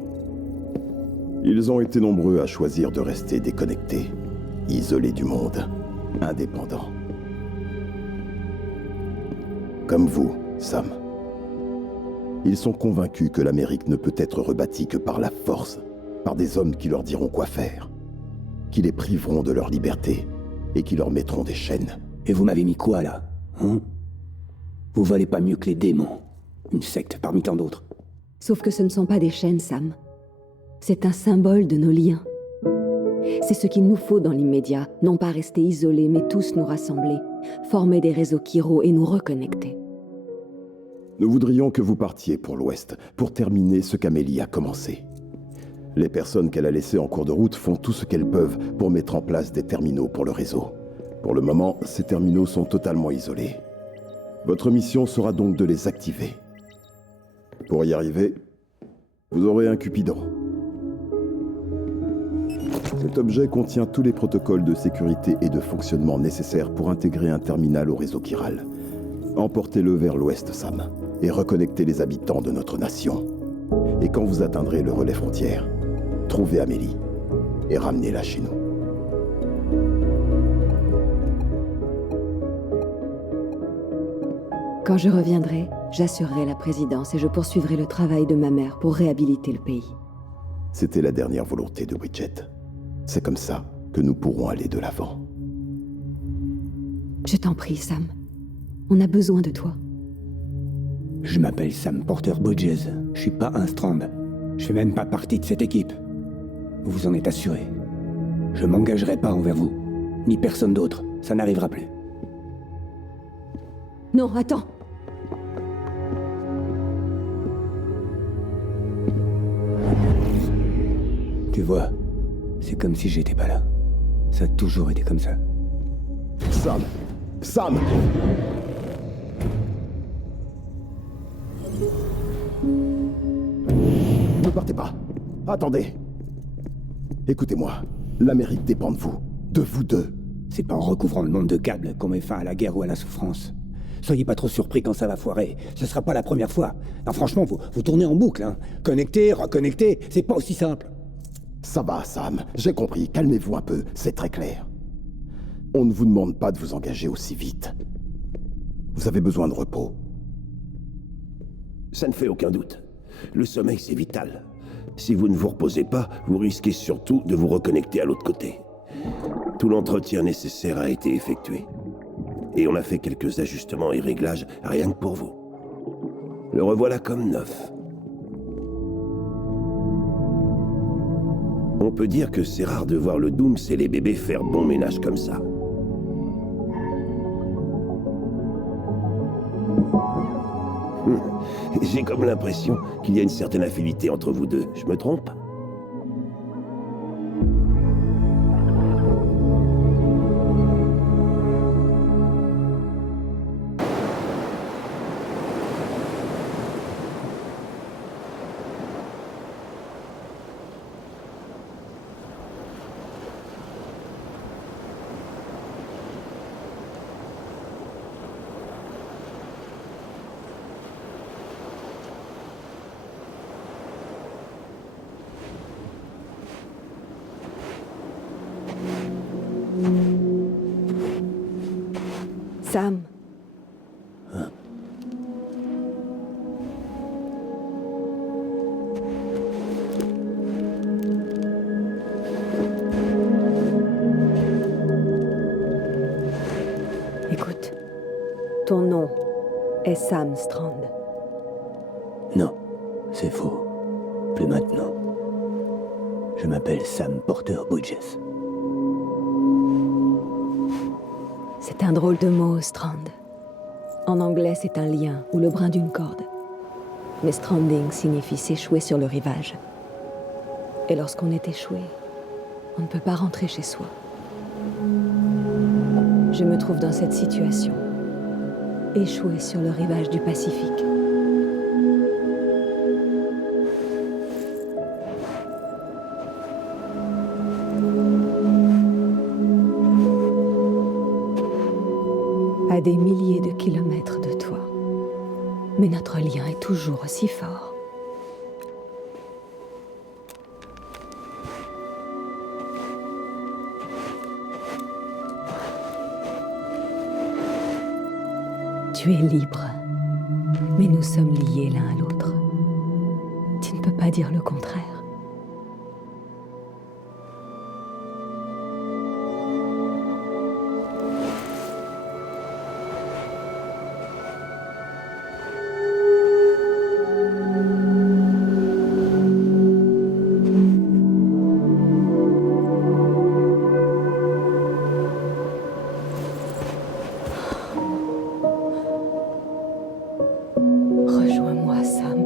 Ils ont été nombreux à choisir de rester déconnectés, isolés du monde, indépendants. Comme vous, Sam. Ils sont convaincus que l'Amérique ne peut être rebâtie que par la force, par des hommes qui leur diront quoi faire, qui les priveront de leur liberté et qui leur mettront des chaînes. Et vous m'avez mis quoi, là? Hein? Vous valez pas mieux que les démons. Une secte parmi tant d'autres. Sauf que ce ne sont pas des chaînes, Sam. C'est un symbole de nos liens. C'est ce qu'il nous faut dans l'immédiat, non pas rester isolés, mais tous nous rassembler, former des réseaux chiro et nous reconnecter. Nous voudrions que vous partiez pour l'Ouest, pour terminer ce qu'Amélie a commencé. Les personnes qu'elle a laissées en cours de route font tout ce qu'elles peuvent pour mettre en place des terminaux pour le réseau. Pour le moment, ces terminaux sont totalement isolés. Votre mission sera donc de les activer. Pour y arriver, vous aurez un Cupidon. Cet objet contient tous les protocoles de sécurité et de fonctionnement nécessaires pour intégrer un terminal au réseau chiral. Emportez-le vers l'ouest, Sam, et reconnectez les habitants de notre nation. Et quand vous atteindrez le relais frontière, trouvez Amélie et ramenez-la chez nous. Quand je reviendrai, j'assurerai la présidence et je poursuivrai le travail de ma mère pour réhabiliter le pays. C'était la dernière volonté de Bridget. C'est comme ça que nous pourrons aller de l'avant. Je t'en prie, Sam. On a besoin de toi. Je m'appelle Sam Porter Bridges. Je suis pas un Strand. Je fais même pas partie de cette équipe. Vous vous en êtes assuré. Je m'engagerai pas envers vous. Ni personne d'autre. Ça n'arrivera plus. Non, attends. Tu vois, c'est comme si j'étais pas là. Ça a toujours été comme ça. Sam! Sam! Ne partez pas. Attendez. Écoutez-moi. L'Amérique dépend de vous. De vous deux. C'est pas en recouvrant le monde de câbles qu'on met fin à la guerre ou à la souffrance. Soyez pas trop surpris quand ça va foirer. Ce sera pas la première fois. Non, franchement, vous tournez en boucle, hein. Connecter, reconnecter, c'est pas aussi simple. Ça va, Sam. J'ai compris. Calmez-vous un peu. C'est très clair. On ne vous demande pas de vous engager aussi vite. Vous avez besoin de repos. Ça ne fait aucun doute. Le sommeil, c'est vital. Si vous ne vous reposez pas, vous risquez surtout de vous reconnecter à l'autre côté. Tout l'entretien nécessaire a été effectué. Et on a fait quelques ajustements et réglages rien que pour vous. Le revoilà comme neuf. On peut dire que c'est rare de voir le Dooms et les bébés faire bon ménage comme ça. J'ai comme l'impression qu'il y a une certaine affinité entre vous deux. Je me trompe ? Sam. Écoute, ton nom est Sam Strand. Non, c'est faux. Plus maintenant. Je m'appelle Sam Porter Bridges. C'est un drôle de mot, Strand. En anglais, c'est un lien ou le brin d'une corde. Mais stranding signifie s'échouer sur le rivage. Et lorsqu'on est échoué, on ne peut pas rentrer chez soi. Je me trouve dans cette situation, échouée sur le rivage du Pacifique. À des milliers de kilomètres de toi. Mais notre lien est toujours aussi fort. Tu es libre, mais nous sommes liés l'un à l'autre. Tu ne peux pas dire le contraire. Rejoins-moi, Sam.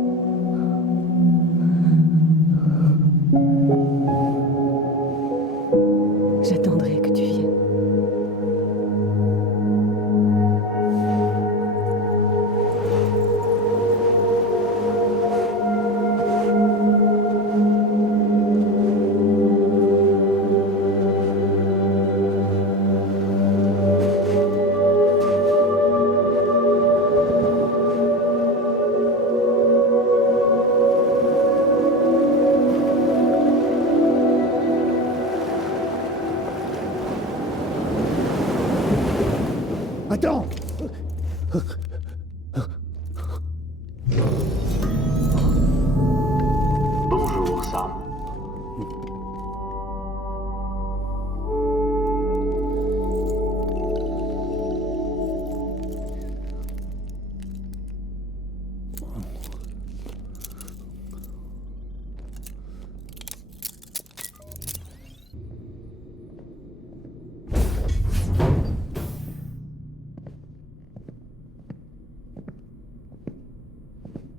J'attendrai que tu viennes. Attends! Bonjour, Sam.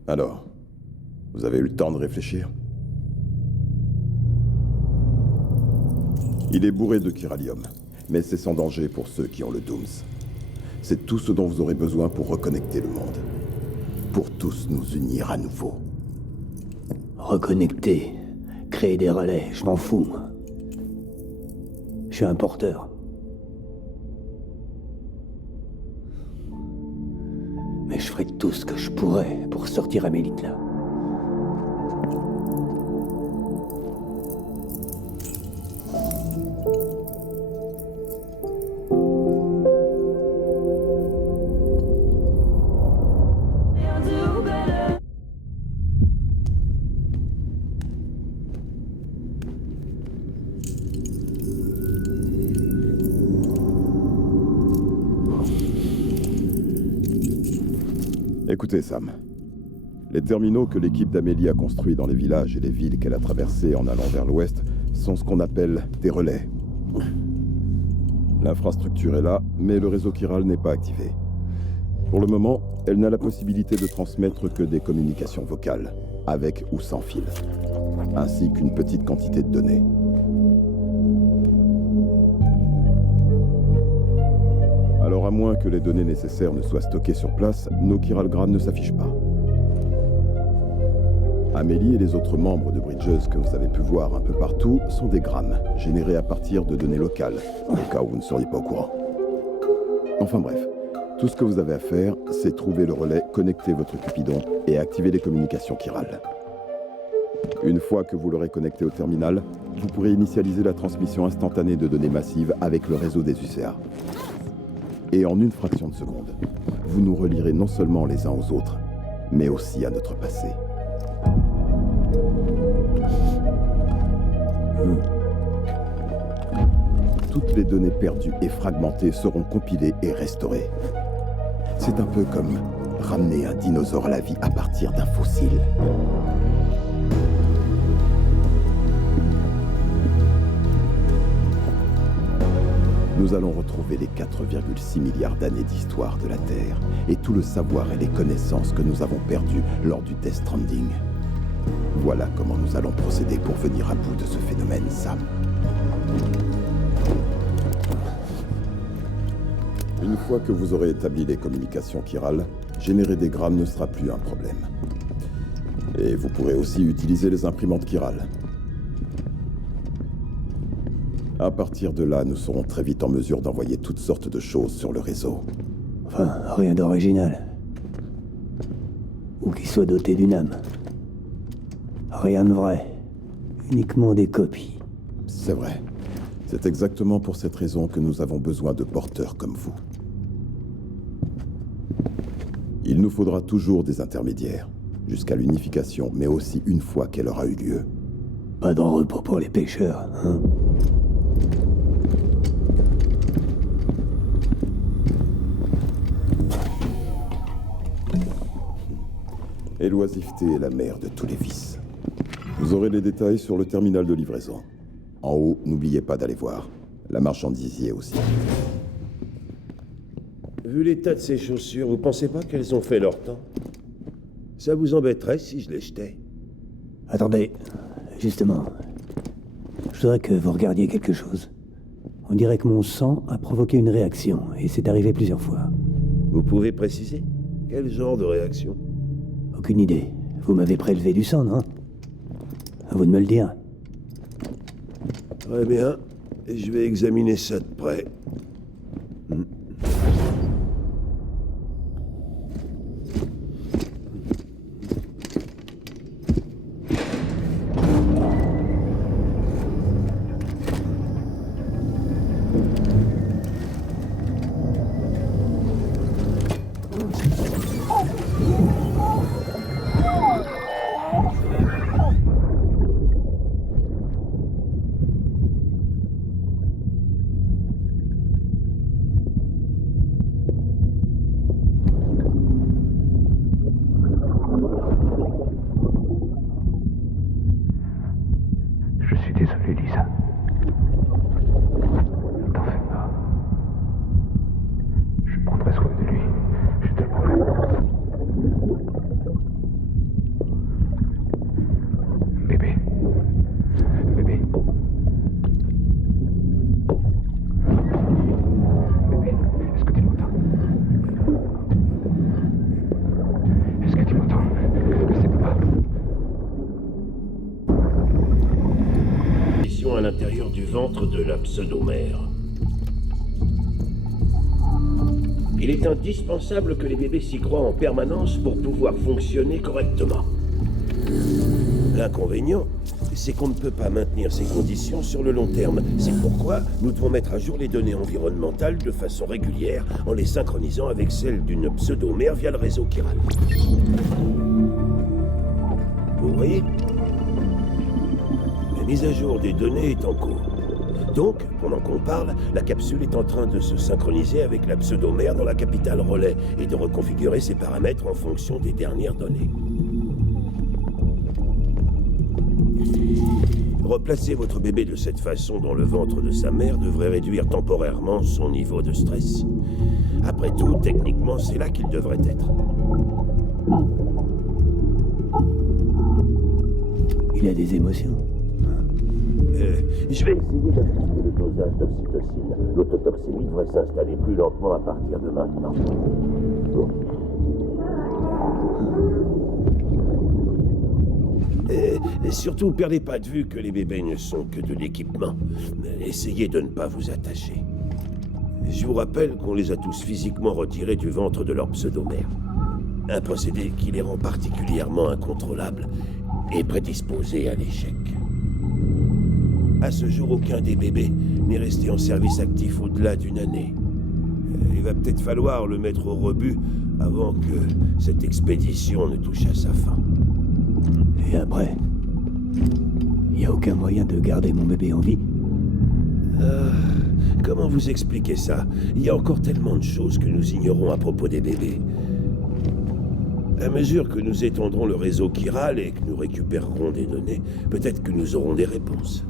Alors, vous avez eu le temps de réfléchir? Il est bourré de chiralium, mais c'est sans danger pour ceux qui ont le Dooms. C'est tout ce dont vous aurez besoin pour reconnecter le monde. Pour tous nous unir à nouveau. Reconnecter, créer des relais, je m'en fous, moi. Je suis un porteur. Mais je ferai tout ce que je pourrais pour sortir Amélie de là. Écoutez, Sam. Les terminaux que l'équipe d'Amélie a construits dans les villages et les villes qu'elle a traversés en allant vers l'ouest sont ce qu'on appelle des relais. L'infrastructure est là, mais le réseau chiral n'est pas activé. Pour le moment, elle n'a la possibilité de transmettre que des communications vocales, avec ou sans fil, ainsi qu'une petite quantité de données. Alors à moins que les données nécessaires ne soient stockées sur place, nos chiralgrammes ne s'affichent pas. Amélie et les autres membres de Bridges que vous avez pu voir un peu partout sont des grammes, générés à partir de données locales, au cas où vous ne seriez pas au courant. Enfin bref, tout ce que vous avez à faire, c'est trouver le relais, connecter votre Cupidon et activer les communications chirales. Une fois que vous l'aurez connecté au terminal, vous pourrez initialiser la transmission instantanée de données massives avec le réseau des UCA. Et en une fraction de seconde, vous nous relierez non seulement les uns aux autres, mais aussi à notre passé. Toutes les données perdues et fragmentées seront compilées et restaurées. C'est un peu comme ramener un dinosaure à la vie à partir d'un fossile. Nous allons retrouver les 4,6 milliards d'années d'histoire de la Terre et tout le savoir et les connaissances que nous avons perdus lors du Death Stranding. Voilà comment nous allons procéder pour venir à bout de ce phénomène, Sam. Une fois que vous aurez établi les communications chirales, générer des grammes ne sera plus un problème. Et vous pourrez aussi utiliser les imprimantes chirales. À partir de là, nous serons très vite en mesure d'envoyer toutes sortes de choses sur le réseau. Enfin, rien d'original. Ou qui soit doté d'une âme. Rien de vrai. Uniquement des copies. C'est vrai. C'est exactement pour cette raison que nous avons besoin de porteurs comme vous. Il nous faudra toujours des intermédiaires, jusqu'à l'unification, mais aussi une fois qu'elle aura eu lieu. Pas de repos pour les pêcheurs, hein? Et l'oisiveté est la mère de tous les vices. Vous aurez les détails sur le terminal de livraison. En haut, n'oubliez pas d'aller voir. La marchandise y est aussi. Vu l'état de ces chaussures, vous pensez pas qu'elles ont fait leur temps? Ça vous embêterait si je les jetais? Attendez, justement. Je voudrais que vous regardiez quelque chose. On dirait que mon sang a provoqué une réaction, et c'est arrivé plusieurs fois. Vous pouvez préciser? Quel genre de réaction? Aucune idée. Vous m'avez prélevé du sang, non? À vous de me le dire. Très bien. Je vais examiner ça de près. du ventre de la pseudomère. Il est indispensable que les bébés s'y croient en permanence pour pouvoir fonctionner correctement. L'inconvénient, c'est qu'on ne peut pas maintenir ces conditions sur le long terme. C'est pourquoi nous devons mettre à jour les données environnementales de façon régulière, en les synchronisant avec celles d'une pseudomère via le réseau chiral. Vous voyez? La mise à jour des données est en cours. Donc, pendant qu'on parle, la capsule est en train de se synchroniser avec la pseudomère dans la capitale relais et de reconfigurer ses paramètres en fonction des dernières données. Replacer votre bébé de cette façon dans le ventre de sa mère devrait réduire temporairement son niveau de stress. Après tout, techniquement, c'est là qu'il devrait être. Il a des émotions. Je vais essayer d'ajouter le dosage d'oxytocine. L'autotoxémie devrait s'installer plus lentement à partir de maintenant. Et surtout, perdez pas de vue que les bébés ne sont que de l'équipement. Essayez de ne pas vous attacher. Je vous rappelle qu'on les a tous physiquement retirés du ventre de leur pseudomère. Un procédé qui les rend particulièrement incontrôlables et prédisposés à l'échec. À ce jour, aucun des bébés n'est resté en service actif au-delà d'une année. Il va peut-être falloir le mettre au rebut avant que cette expédition ne touche à sa fin. Et après, il n'y a aucun moyen de garder mon bébé en vie? Comment vous expliquer ça? Il y a encore tellement de choses que nous ignorons à propos des bébés. À mesure que nous étendrons le réseau chiral et que nous récupérerons des données, peut-être que nous aurons des réponses.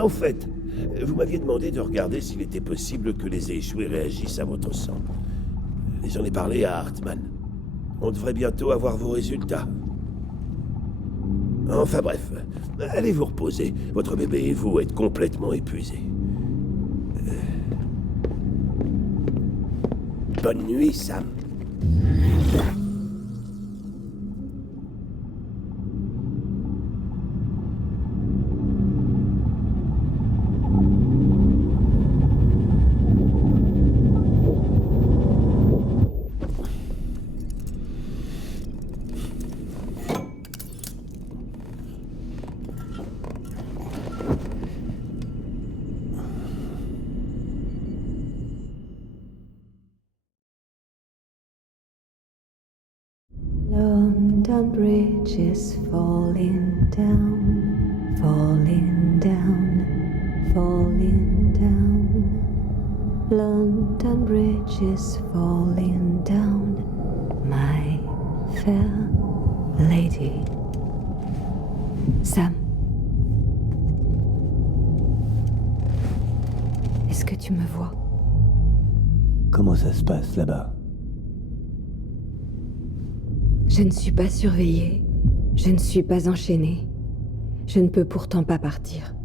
En fait, vous m'aviez demandé de regarder s'il était possible que les échoués réagissent à votre sang. J'en ai parlé à Hartman. On devrait bientôt avoir vos résultats. Enfin bref, allez vous reposer. Votre bébé et vous êtes complètement épuisés. Bonne nuit, Sam. London Bridge is falling down, falling down, falling down. London Bridge is falling down, my fair lady. Sam. Est-ce que tu me vois? Comment ça se passe là-bas? Je ne suis pas surveillée. Je ne suis pas enchaînée. Je ne peux pourtant pas partir.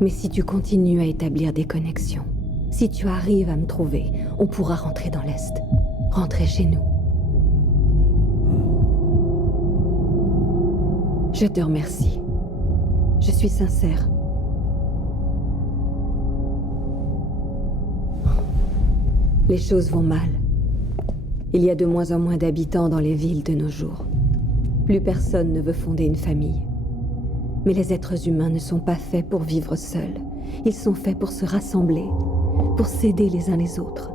Mais si tu continues à établir des connexions, si tu arrives à me trouver, on pourra rentrer dans l'Est. Rentrer chez nous. Je te remercie. Je suis sincère. Les choses vont mal. Il y a de moins en moins d'habitants dans les villes de nos jours. Plus personne ne veut fonder une famille. Mais les êtres humains ne sont pas faits pour vivre seuls. Ils sont faits pour se rassembler, pour s'aider les uns les autres.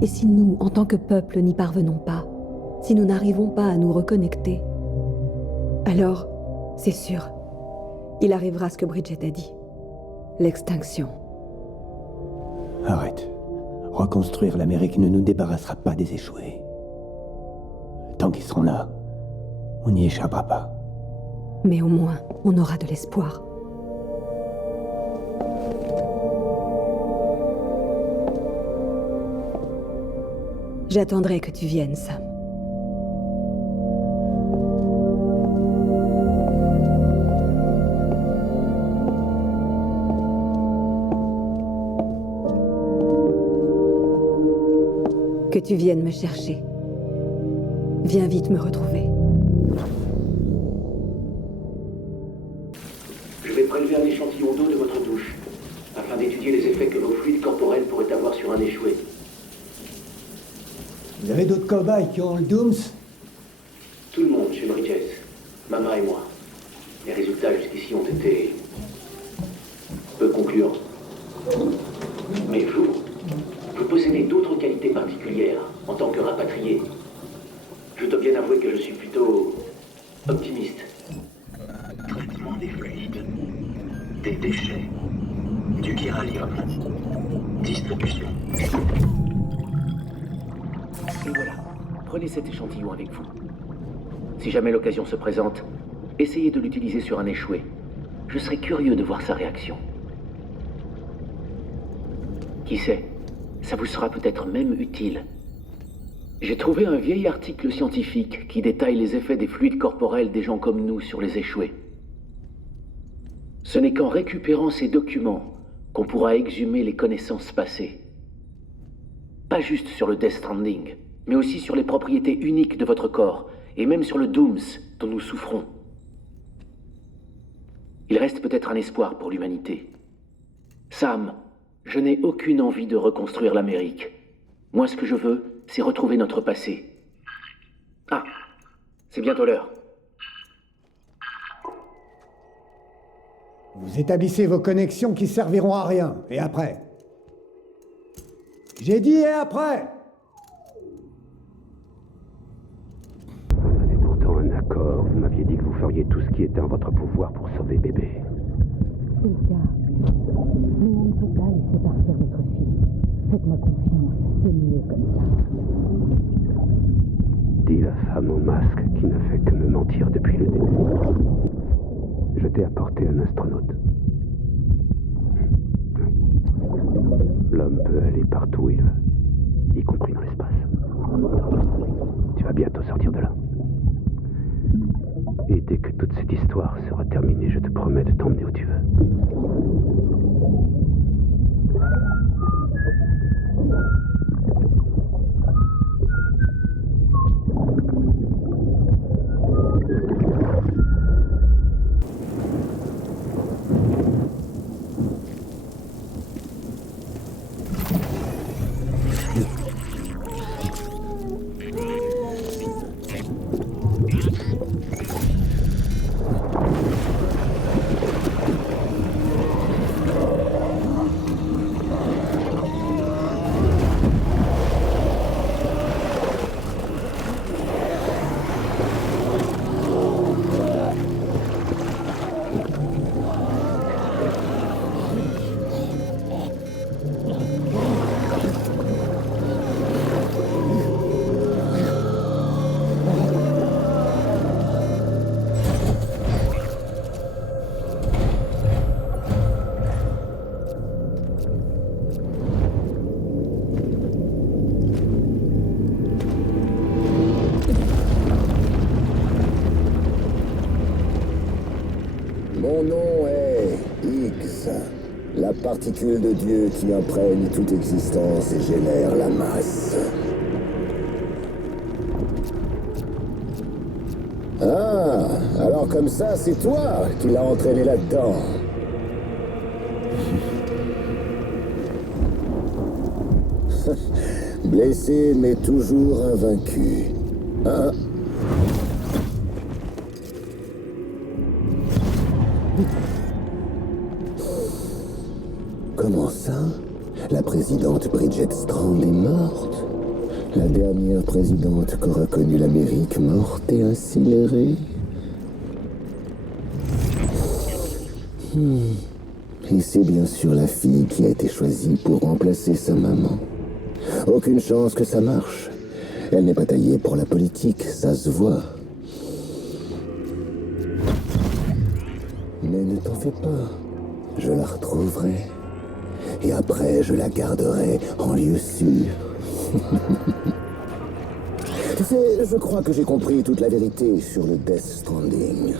Et si nous, en tant que peuple, n'y parvenons pas, si nous n'arrivons pas à nous reconnecter, alors, c'est sûr, il arrivera ce que Bridget a dit. L'extinction. Arrête. Reconstruire l'Amérique ne nous débarrassera pas des échoués. Tant qu'ils seront là, on n'y échappera pas. Mais au moins, on aura de l'espoir. J'attendrai que tu viennes, Sam. Que tu viennes me chercher. Viens vite me retrouver. fluide corporel pourrait avoir sur un échoué. Vous avez d'autres cobayes qui ont le Dooms? Tout le monde chez Bridges, Mama et moi. Les résultats jusqu'ici ont été peu concluants. Mais vous possédez d'autres qualités particulières en tant que rapatrié. Je dois bien avouer que je suis plutôt optimiste. Traitement des fluides, des déchets, du chiralium, distribution. Et voilà, prenez cet échantillon avec vous. Si jamais l'occasion se présente, essayez de l'utiliser sur un échoué. Je serais curieux de voir sa réaction. Qui sait, ça vous sera peut-être même utile. J'ai trouvé un vieil article scientifique qui détaille les effets des fluides corporels des gens comme nous sur les échoués. Ce n'est qu'en récupérant ces documents qu'on pourra exhumer les connaissances passées. Pas juste sur le Death Stranding, mais aussi sur les propriétés uniques de votre corps, et même sur le Dooms dont nous souffrons. Il reste peut-être un espoir pour l'humanité. Sam, je n'ai aucune envie de reconstruire l'Amérique. Moi, ce que je veux, c'est retrouver notre passé. Ah, c'est bientôt l'heure. Vous établissez vos connexions qui serviront à rien. Et après? J'ai dit et après! On avait pourtant un accord. Vous m'aviez dit que vous feriez tout ce qui était en votre pouvoir pour sauver bébé. C'est le cas. Mais on ne peut pas laisser partir votre fils. Faites-moi confiance, c'est mieux comme ça. Dit la femme au masque qui ne fait que me mentir depuis le début. Je t'ai apporté un astronaute. L'homme peut aller partout où il veut, y compris dans l'espace. Tu vas bientôt sortir de là. Et dès que toute cette histoire sera terminée, je te promets de t'emmener où tu veux. Mon nom est X, la particule de Dieu qui imprègne toute existence et génère la masse. Ah, alors comme ça, c'est toi qui l'as entraîné là-dedans. Blessé, mais toujours invaincu. Hein? Comment ça? La présidente Bridget Strand est morte? La dernière présidente qu'aura connue l'Amérique, morte et incinérée? Et c'est bien sûr la fille qui a été choisie pour remplacer sa maman. Aucune chance que ça marche. Elle n'est pas taillée pour la politique, ça se voit. Mais ne t'en fais pas, je la retrouverai. Et après, je la garderai en lieu sûr. Tu sais, je crois que j'ai compris toute la vérité sur le Death Stranding.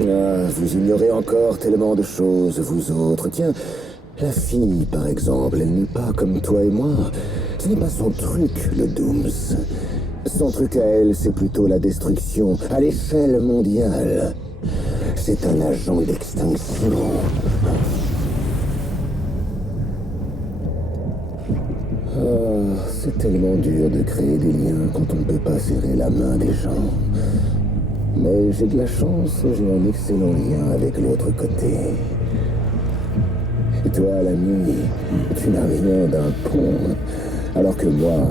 Ah, vous ignorez encore tellement de choses, vous autres. Tiens, la fille, par exemple, elle n'est pas comme toi et moi. Ce n'est pas son truc, le Dooms. Son truc à elle, c'est plutôt la destruction à l'échelle mondiale. C'est un agent d'extinction. Oh, c'est tellement dur de créer des liens quand on ne peut pas serrer la main des gens. Mais j'ai de la chance, j'ai un excellent lien avec l'autre côté. Et toi, l'ami, tu n'as rien d'un pont. Alors que moi,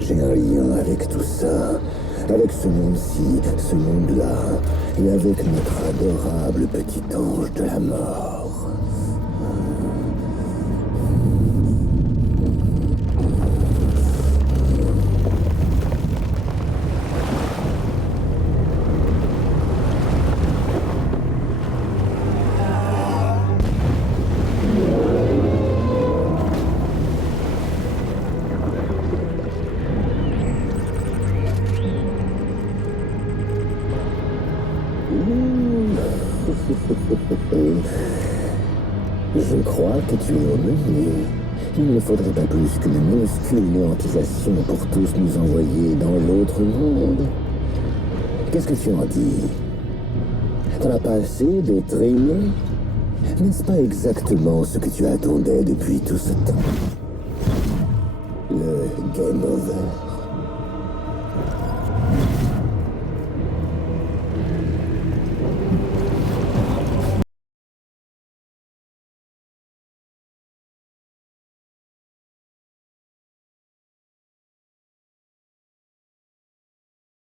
j'ai un lien avec tout ça. Avec ce monde-ci, ce monde-là. Et avec notre adorable petit ange de la mort. Je crois que tu es au menu. Il ne faudrait pas plus qu'une minuscule néantisation pour tous nous envoyer dans l'autre monde. Qu'est-ce que tu en dis? T'en as pas assez de traîner? N'est-ce pas exactement ce que tu attendais depuis tout ce temps? Le game over.